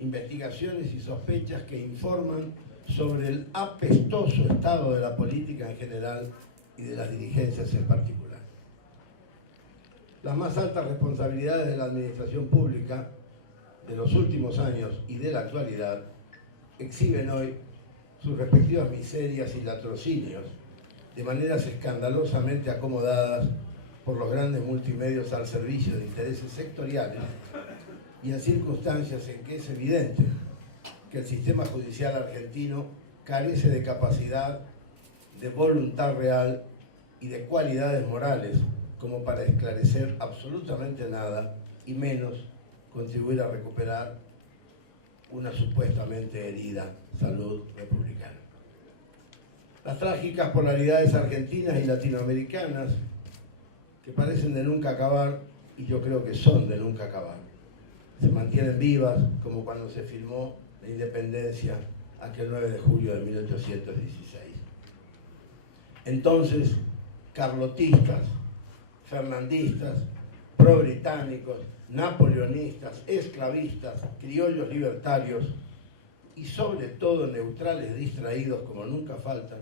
investigaciones y sospechas que informan sobre el apestoso estado de la política en general y de las dirigencias en particular. Las más altas responsabilidades de la administración pública de los últimos años y de la actualidad exhiben hoy sus respectivas miserias y latrocinios de maneras escandalosamente acomodadas por los grandes multimedios al servicio de intereses sectoriales y en circunstancias en que es evidente que el sistema judicial argentino carece de capacidad, de voluntad real y de cualidades morales como para esclarecer absolutamente nada y menos contribuir a recuperar una supuestamente herida salud republicana. Las trágicas polaridades argentinas y latinoamericanas, que parecen de nunca acabar, y yo creo que son de nunca acabar, se mantienen vivas como cuando se firmó la independencia aquel 9 de julio de 1816. Entonces, carlotistas, fernandistas, pro-británicos, napoleonistas, esclavistas, criollos libertarios y sobre todo neutrales distraídos como nunca faltan,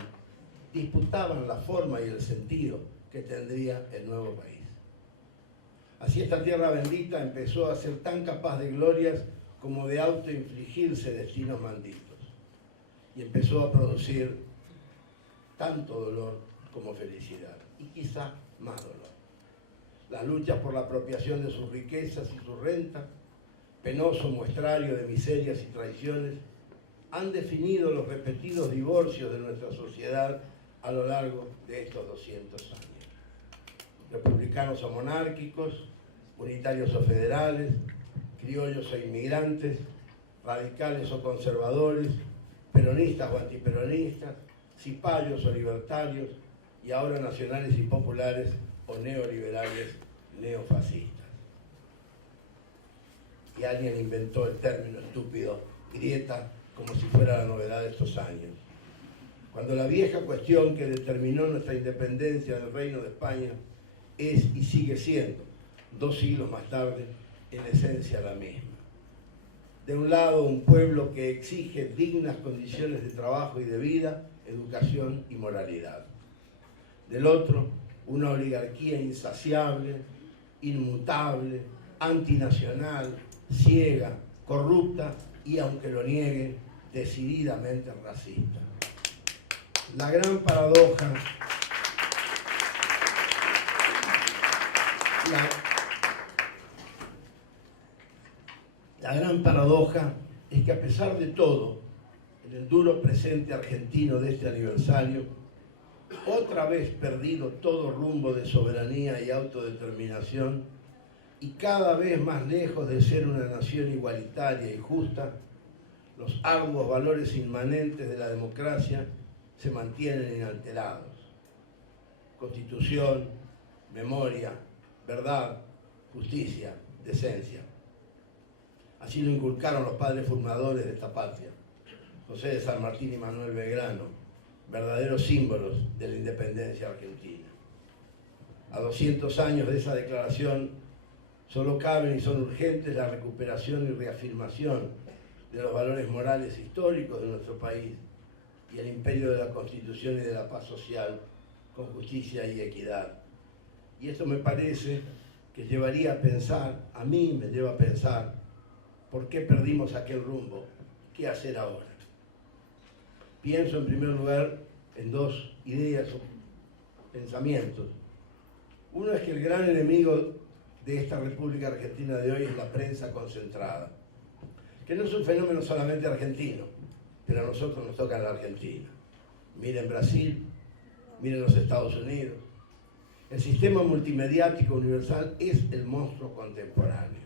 disputaban la forma y el sentido que tendría el nuevo país. Así esta tierra bendita empezó a ser tan capaz de glorias como de autoinfligirse destinos malditos y empezó a producir tanto dolor como felicidad y quizá más dolor. Las luchas por la apropiación de sus riquezas y sus rentas, penoso muestrario de miserias y traiciones, han definido los repetidos divorcios de nuestra sociedad a lo largo de estos 200 años. Republicanos o monárquicos, unitarios o federales, criollos o inmigrantes, radicales o conservadores, peronistas o antiperonistas, cipayos o libertarios, y ahora nacionales y populares o neoliberales neofascistas. Y alguien inventó el término estúpido grieta como si fuera la novedad de estos años. Cuando la vieja cuestión que determinó nuestra independencia del Reino de España es y sigue siendo, 2 siglos más tarde, en esencia la misma. De un lado, un pueblo que exige dignas condiciones de trabajo y de vida, educación y moralidad. Del otro, una oligarquía insaciable, inmutable, antinacional, ciega, corrupta y, aunque lo niegue, decididamente racista. La gran paradoja, la gran paradoja es que, a pesar de todo, en el duro presente argentino de este aniversario, otra vez perdido todo rumbo de soberanía y autodeterminación, y cada vez más lejos de ser una nación igualitaria y justa, los arduos valores inmanentes de la democracia se mantienen inalterados. Constitución, memoria, verdad, justicia, decencia. Así lo inculcaron los padres fundadores de esta patria, José de San Martín y Manuel Belgrano, verdaderos símbolos de la independencia argentina. A 200 años de esa declaración, solo caben y son urgentes la recuperación y reafirmación de los valores morales históricos de nuestro país y el imperio de la Constitución y de la paz social con justicia y equidad. Y esto me parece que llevaría a pensar, a mí me lleva a pensar, ¿por qué perdimos aquel rumbo? ¿Qué hacer ahora? Pienso en primer lugar en 2 ideas o pensamientos. Uno es que el gran enemigo de esta República Argentina de hoy es la prensa concentrada, que no es un fenómeno solamente argentino, pero a nosotros nos toca en la Argentina. Miren Brasil, miren los Estados Unidos. El sistema multimediático universal es el monstruo contemporáneo,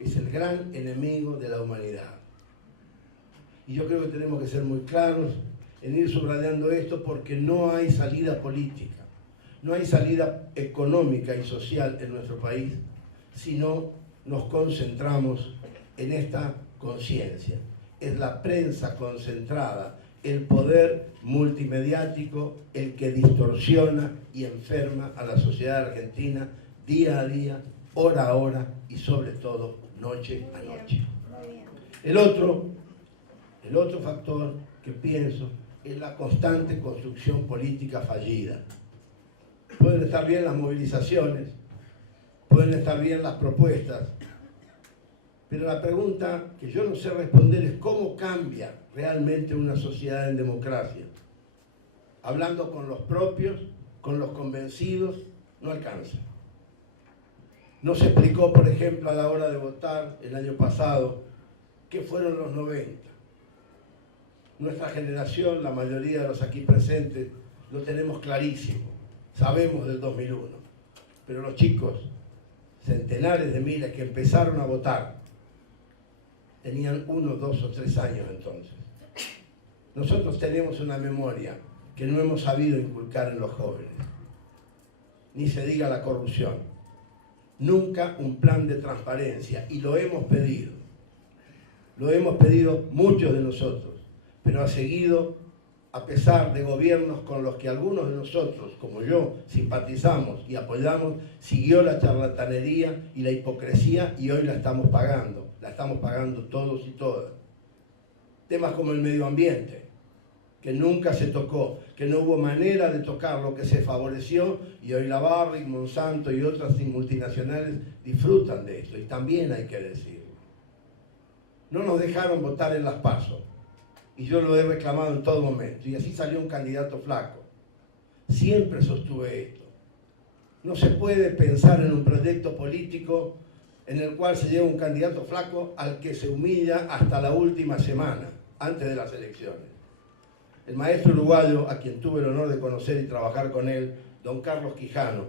es el gran enemigo de la humanidad. Y yo creo que tenemos que ser muy claros en ir subrayando esto, porque no hay salida política, no hay salida económica y social en nuestro país si no nos concentramos en esta conciencia. Es la prensa concentrada, el poder multimediático, el que distorsiona y enferma a la sociedad argentina día a día, hora a hora y sobre todo noche a noche. El otro factor que pienso es la constante construcción política fallida. Pueden estar bien las movilizaciones, pueden estar bien las propuestas, pero la pregunta que yo no sé responder es cómo cambia realmente una sociedad en democracia. Hablando con los propios, con los convencidos, no alcanza. No se explicó, por ejemplo, a la hora de votar el año pasado, qué fueron los 90. Nuestra generación, la mayoría de los aquí presentes, lo tenemos clarísimo. Sabemos del 2001. Pero los chicos, centenares de miles que empezaron a votar, tenían 1, 2 o 3 años entonces. Nosotros tenemos una memoria que no hemos sabido inculcar en los jóvenes. Ni se diga la corrupción. Nunca un plan de transparencia, y lo hemos pedido. Lo hemos pedido muchos de nosotros, pero ha seguido, a pesar de gobiernos con los que algunos de nosotros, como yo, simpatizamos y apoyamos, siguió la charlatanería y la hipocresía, y hoy la estamos pagando todos y todas. Temas como el medio ambiente, que nunca se tocó, que no hubo manera de tocar, lo que se favoreció, y hoy la Barrick, Monsanto y otras multinacionales disfrutan de esto, y también hay que decirlo. No nos dejaron votar en las PASO, y yo lo he reclamado en todo momento, y así salió un candidato flaco. Siempre sostuve esto. No se puede pensar en un proyecto político en el cual se lleva un candidato flaco al que se humilla hasta la última semana. antes de las elecciones. El maestro uruguayo, a quien tuve el honor de conocer y trabajar con él, don Carlos Quijano,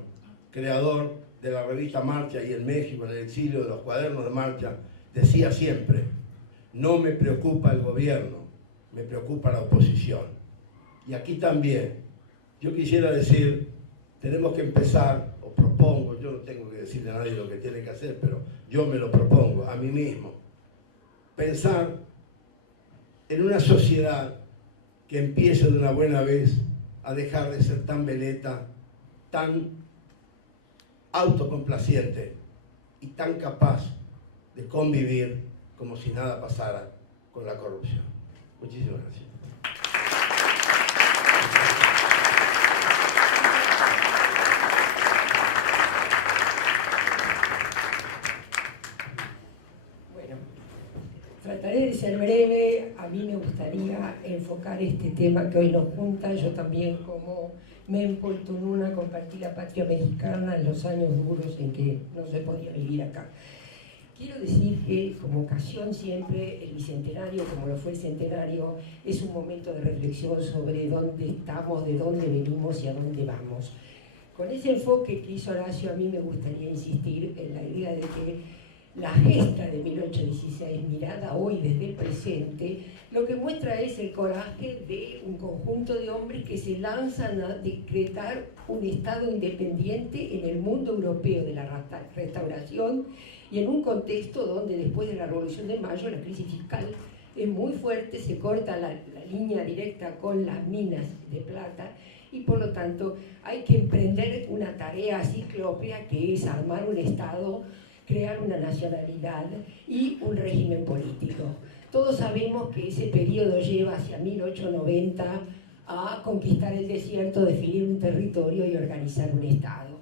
creador de la revista Marcha y en México, en el exilio, de los cuadernos de marcha, decía siempre: no me preocupa el gobierno, me preocupa la oposición. Y aquí también, yo quisiera decir, tenemos que empezar, o propongo, yo no tengo que decirle a nadie lo que tiene que hacer, pero yo me lo propongo a mí mismo, pensar en una sociedad que empiece de una buena vez a dejar de ser tan veleta, tan autocomplaciente y tan capaz de convivir como si nada pasara con la corrupción. Muchísimas gracias. Bueno, trataré de ser breve. A mí me gustaría enfocar este tema que hoy nos junta. Yo también, como Mempo y Tununa, compartí la patria mexicana en los años duros en que no se podía vivir acá. Quiero decir que, como ocasión siempre, el bicentenario, como lo fue el centenario, es un momento de reflexión sobre dónde estamos, de dónde venimos y a dónde vamos. Con ese enfoque que hizo Horacio, a mí me gustaría insistir en la idea de que la gesta de 1816, mirada hoy desde el presente, lo que muestra es el coraje de un conjunto de hombres que se lanzan a decretar un Estado independiente en el mundo europeo de la restauración, y en un contexto donde después de la Revolución de Mayo la crisis fiscal es muy fuerte, se corta la línea directa con las minas de plata, y por lo tanto hay que emprender una tarea ciclópea que es armar un Estado, crear una nacionalidad y un régimen político. Todos sabemos que ese periodo lleva hacia 1890 a conquistar el desierto, definir un territorio y organizar un Estado.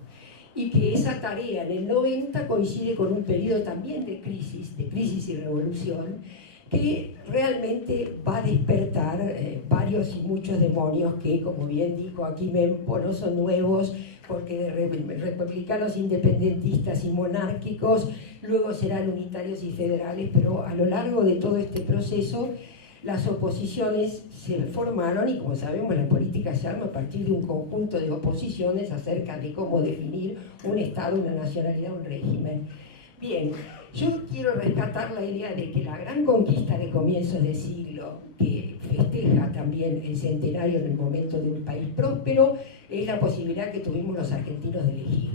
Y que esa tarea en el 90 coincide con un periodo también de crisis y revolución, que realmente va a despertar varios y muchos demonios que, como bien dijo aquí Mempo, no son nuevos, porque de republicanos independentistas y monárquicos luego serán unitarios y federales, pero a lo largo de todo este proceso las oposiciones se formaron, y como sabemos la política se arma a partir de un conjunto de oposiciones acerca de cómo definir un Estado, una nacionalidad, un régimen. Bien, yo quiero rescatar la idea de que la gran conquista de comienzos de siglo, que festeja también el centenario en el momento de un país próspero, es la posibilidad que tuvimos los argentinos de elegir,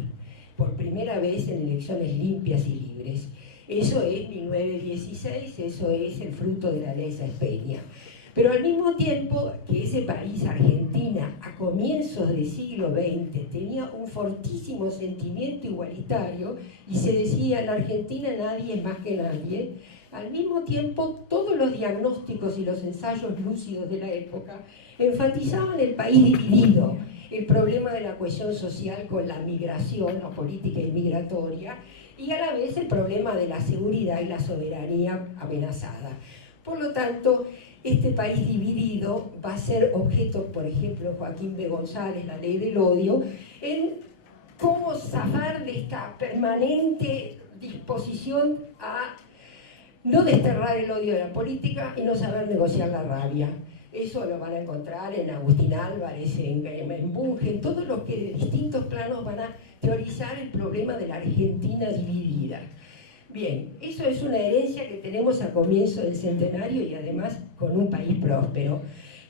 por primera vez en elecciones limpias y libres. Eso es 1916, eso es el fruto de la ley Sáenz Peña. Pero al mismo tiempo que ese país, Argentina, a comienzos del siglo XX, tenía un fortísimo sentimiento igualitario y se decía: en Argentina nadie es más que nadie, al mismo tiempo todos los diagnósticos y los ensayos lúcidos de la época enfatizaban el país dividido, el problema de la cohesión social con la migración, la política inmigratoria, y a la vez el problema de la seguridad y la soberanía amenazada. Por lo tanto, este país dividido va a ser objeto, por ejemplo, Joaquín B. González, la ley del odio, en cómo zafar de esta permanente disposición a no desterrar el odio de la política y no saber negociar la rabia. Eso lo van a encontrar en Agustín Álvarez, en Bunge, en todos los que de distintos planos van a teorizar el problema de la Argentina dividida. Bien, eso es una herencia que tenemos a comienzo del centenario y además con un país próspero.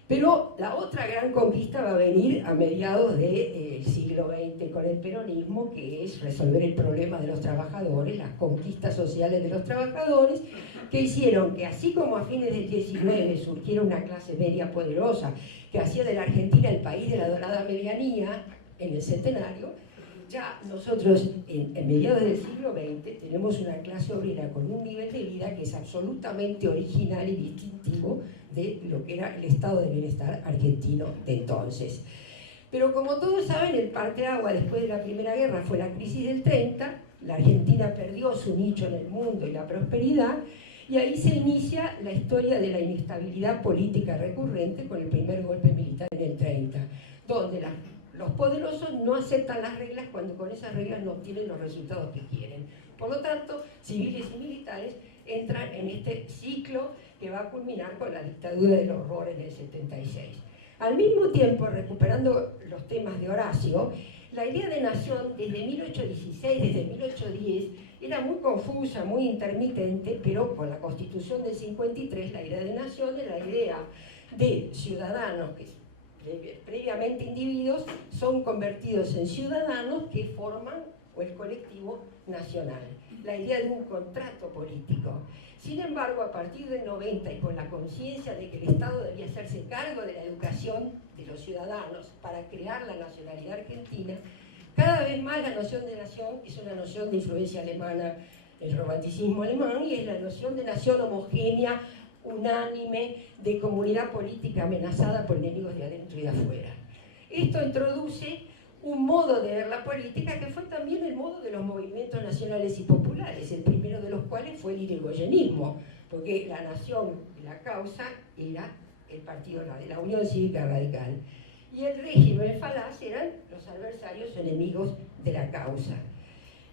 Pero la otra gran conquista va a venir a mediados del siglo XX con el peronismo, que es resolver el problema de los trabajadores, las conquistas sociales de los trabajadores, que hicieron que, así como a fines del XIX surgiera una clase media poderosa que hacía de la Argentina el país de la dorada medianía en el centenario, ya nosotros en mediados del siglo XX tenemos una clase obrera con un nivel de vida que es absolutamente original y distintivo de lo que era el estado de bienestar argentino de entonces. Pero como todos saben, el parteaguas después de la Primera Guerra fue la crisis del 30, la Argentina perdió su nicho en el mundo y la prosperidad, y ahí se inicia la historia de la inestabilidad política recurrente con el primer golpe militar en el 30, donde los poderosos no aceptan las reglas cuando con esas reglas no obtienen los resultados que quieren. Por lo tanto, civiles y militares entran en este ciclo que va a culminar con la dictadura del horror en el 76. Al mismo tiempo, recuperando los temas de Horacio, la idea de nación desde 1816, desde 1810, era muy confusa, muy intermitente, pero con la Constitución del 53, la idea de nación era la idea de ciudadanos que previamente individuos son convertidos en ciudadanos que forman el colectivo nacional, la idea de un contrato político. Sin embargo, a partir del 90 y con la conciencia de que el Estado debía hacerse cargo de la educación de los ciudadanos para crear la nacionalidad argentina, cada vez más la noción de nación es una noción de influencia alemana, el romanticismo alemán, y es la noción de nación homogénea, unánime, de comunidad política amenazada por enemigos de adentro y de afuera. Esto introduce un modo de ver la política que fue también el modo de los movimientos nacionales y populares, el primero de los cuales fue el irigoyenismo, porque la nación y la causa era el partido de la Unión Cívica Radical. Y el régimen falaz eran los adversarios enemigos de la causa.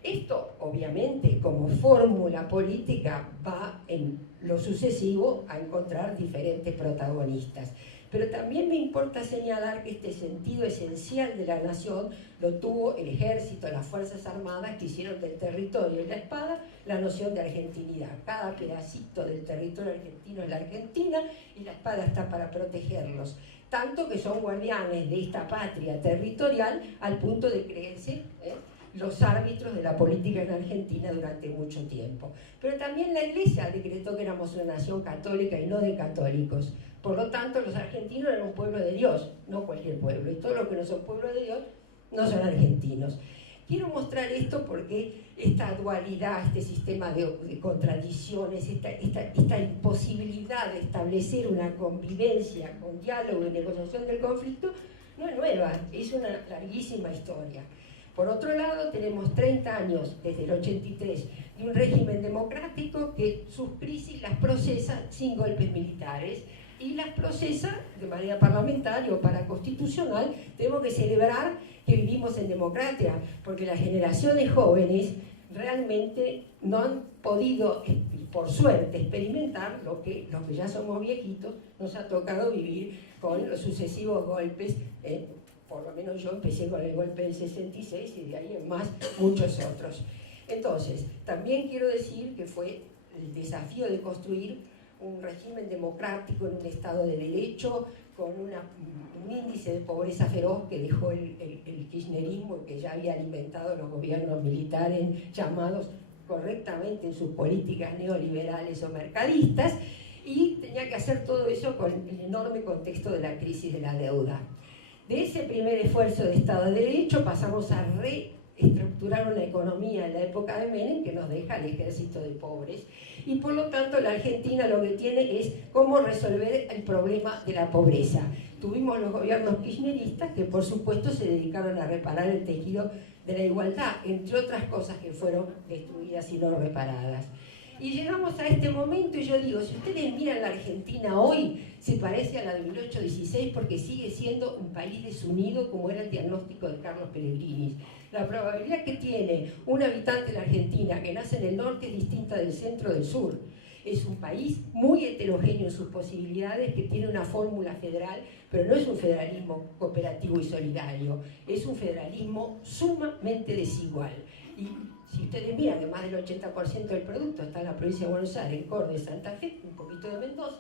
Esto, obviamente, como fórmula política, va en lo sucesivo a encontrar diferentes protagonistas. Pero también me importa señalar que este sentido esencial de la nación lo tuvo el ejército, las fuerzas armadas, que hicieron del territorio y la espada la noción de argentinidad. Cada pedacito del territorio argentino es la Argentina y la espada está para protegerlos. Tanto que son guardianes de esta patria territorial al punto de creerse los árbitros de la política en Argentina durante mucho tiempo. Pero también la Iglesia decretó que éramos una nación católica y no de católicos. Por lo tanto, los argentinos eran un pueblo de Dios, no cualquier pueblo. Y todos los que no son pueblo de Dios no son argentinos. Quiero mostrar esto porque esta dualidad, este sistema de contradicciones, esta imposibilidad de establecer una convivencia con diálogo y negociación del conflicto no es nueva, es una larguísima historia. Por otro lado, tenemos 30 años, desde el 83, de un régimen democrático que sus crisis las procesa sin golpes militares y las procesa de manera parlamentaria o paraconstitucional. Tenemos que celebrar que vivimos en democracia, porque las generaciones jóvenes realmente no han podido, por suerte, experimentar lo que los que ya somos viejitos nos ha tocado vivir con los sucesivos golpes. Por lo menos yo empecé con el golpe del 66 y de ahí en más muchos otros. Entonces, también quiero decir que fue el desafío de construir un régimen democrático en un Estado de Derecho, con un índice de pobreza feroz que dejó el kirchnerismo, que ya había alimentado los gobiernos militares llamados correctamente en sus políticas neoliberales o mercadistas, y tenía que hacer todo eso con el enorme contexto de la crisis de la deuda. De ese primer esfuerzo de Estado de Derecho pasamos a reestructurar una economía en la época de Menem que nos deja el ejército de pobres, y por lo tanto la Argentina lo que tiene es cómo resolver el problema de la pobreza. Tuvimos los gobiernos kirchneristas que por supuesto se dedicaron a reparar el tejido de la igualdad, entre otras cosas que fueron destruidas y no reparadas. Y llegamos a este momento y yo digo, si ustedes miran la Argentina hoy, se parece a la de 1816 porque sigue siendo un país desunido, como era el diagnóstico de Carlos Pellegrini. La probabilidad que tiene un habitante de la Argentina que nace en el norte es distinta del centro del sur. Es un país muy heterogéneo en sus posibilidades, que tiene una fórmula federal, pero no es un federalismo cooperativo y solidario, es un federalismo sumamente desigual. Y si ustedes miran que más del 80% del producto está en la provincia de Buenos Aires, en Córdoba, Santa Fe, un poquito de Mendoza,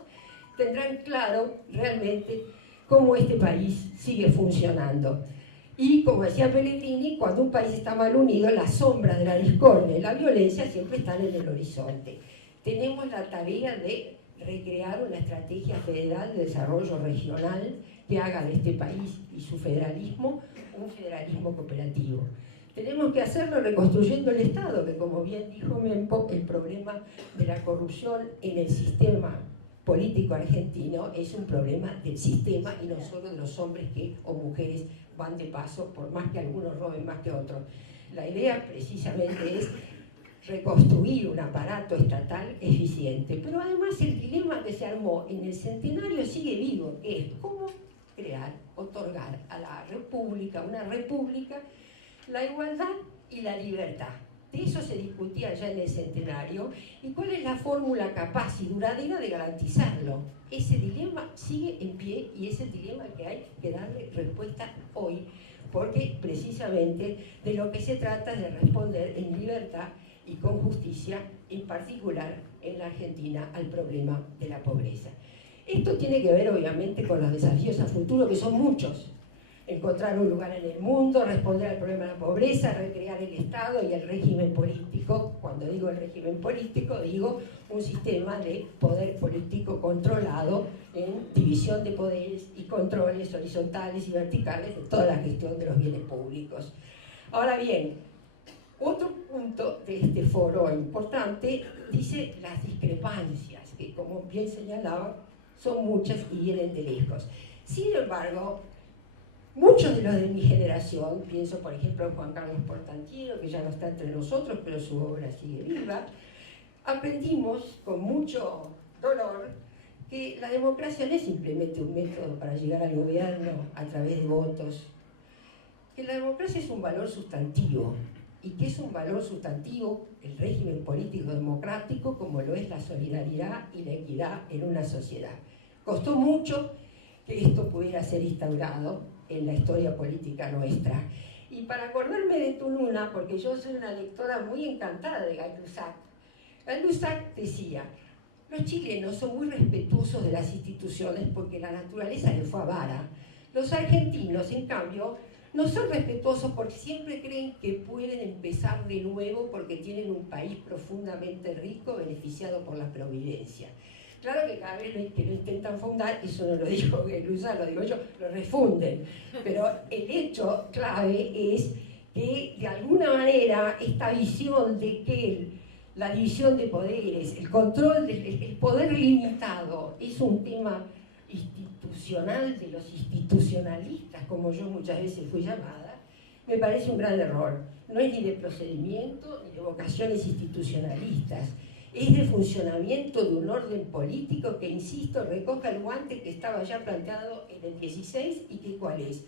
tendrán claro realmente cómo este país sigue funcionando. Y como decía Pellegrini, cuando un país está mal unido, las sombras de la discordia y la violencia siempre están en el horizonte. Tenemos la tarea de recrear una estrategia federal de desarrollo regional que haga de este país y su federalismo un federalismo cooperativo. Tenemos que hacerlo reconstruyendo el Estado, que como bien dijo Mempo, el problema de la corrupción en el sistema político argentino es un problema del sistema y no solo de los hombres o mujeres van de paso, por más que algunos roben más que otros. La idea precisamente es reconstruir un aparato estatal eficiente. Pero además el dilema que se armó en el centenario sigue vivo, que es cómo crear, otorgar a la república, una república, la igualdad y la libertad. De eso se discutía ya en el centenario. ¿Y cuál es la fórmula capaz y duradera de garantizarlo? Ese dilema sigue en pie y es el dilema que hay que darle respuesta hoy, porque precisamente de lo que se trata es de responder en libertad y con justicia, en particular en la Argentina, al problema de la pobreza. Esto tiene que ver obviamente con los desafíos a futuro, que son muchos. Encontrar un lugar en el mundo, responder al problema de la pobreza, recrear el Estado y el régimen político. Cuando digo el régimen político, digo un sistema de poder político controlado en división de poderes y controles horizontales y verticales de toda la gestión de los bienes públicos. Ahora bien, otro punto de este foro importante dice las discrepancias, que como bien señalaba, son muchas y vienen de lejos. Sin embargo, muchos de los de mi generación, pienso por ejemplo en Juan Carlos Portantiero, que ya no está entre nosotros, pero su obra sigue viva, aprendimos con mucho dolor que la democracia no es simplemente un método para llegar al gobierno a través de votos, que la democracia es un valor sustantivo, y que es un valor sustantivo el régimen político democrático como lo es la solidaridad y la equidad en una sociedad. Costó mucho que esto pudiera ser instaurado en la historia política nuestra. Y para acordarme de Tununa, porque yo soy una lectora muy encantada de Gay-Lussac, Gay-Lussac decía: los chilenos son muy respetuosos de las instituciones porque la naturaleza les fue avara. Los argentinos, en cambio, no son respetuosos porque siempre creen que pueden empezar de nuevo porque tienen un país profundamente rico beneficiado por la providencia. Claro que cada vez que lo intentan fundar, eso no lo dijo Gay-Lussac, lo digo yo, lo refunden. Pero el hecho clave es que de alguna manera esta visión de que la división de poderes, el control, el poder limitado es un tema institucional de los institucionalistas, como yo muchas veces fui llamada, me parece un gran error. No es ni de procedimiento ni de vocaciones institucionalistas, es de funcionamiento de un orden político que, insisto, recoja el guante que estaba ya planteado en el 16 y que cuál es.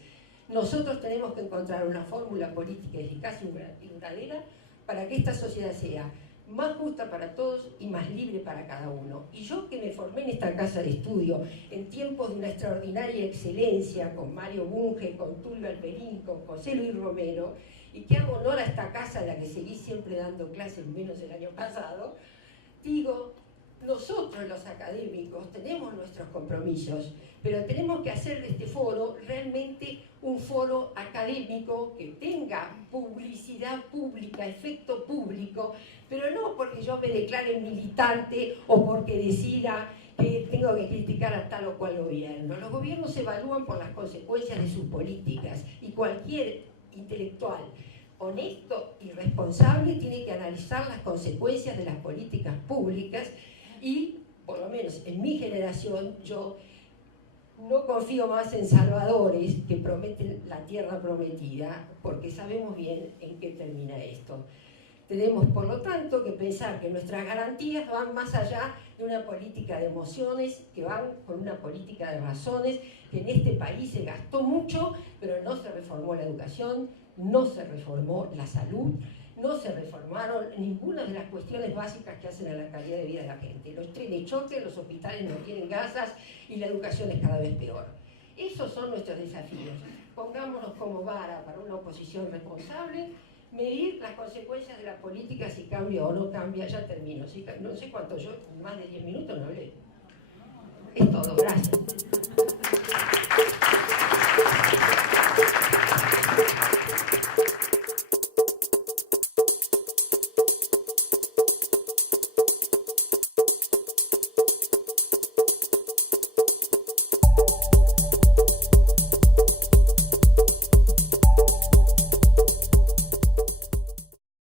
Nosotros tenemos que encontrar una fórmula política eficaz y duradera para que esta sociedad sea más justa para todos y más libre para cada uno. Y yo, que me formé en esta casa de estudio en tiempos de una extraordinaria excelencia, con Mario Bunge, con Tulio Alperín, con José Luis Romero, y que hago honor a esta casa en la que seguí siempre dando clases, menos el año pasado, digo, nosotros los académicos tenemos nuestros compromisos, pero tenemos que hacer de este foro realmente un foro académico que tenga publicidad pública, efecto público, pero no porque yo me declare militante o porque decida que tengo que criticar a tal o cual gobierno. Los gobiernos se evalúan por las consecuencias de sus políticas y cualquier intelectual honesto y responsable tiene que analizar las consecuencias de las políticas públicas y, por lo menos en mi generación, yo no confío más en salvadores que prometen la tierra prometida, porque sabemos bien en qué termina esto. Tenemos, por lo tanto, que pensar que nuestras garantías van más allá de una política de emociones, que van con una política de razones, que en este país se gastó mucho, pero no se reformó la educación, no se reformó la salud, no se reformaron ninguna de las cuestiones básicas que hacen a la calidad de vida de la gente. Los trenes chocan, los hospitales no tienen gasas y la educación es cada vez peor. Esos son nuestros desafíos. Pongámonos como vara para una oposición responsable, medir las consecuencias de la política, si cambia o no cambia. Ya termino. No sé cuánto, yo más de 10 minutos no hablé. Es todo, gracias.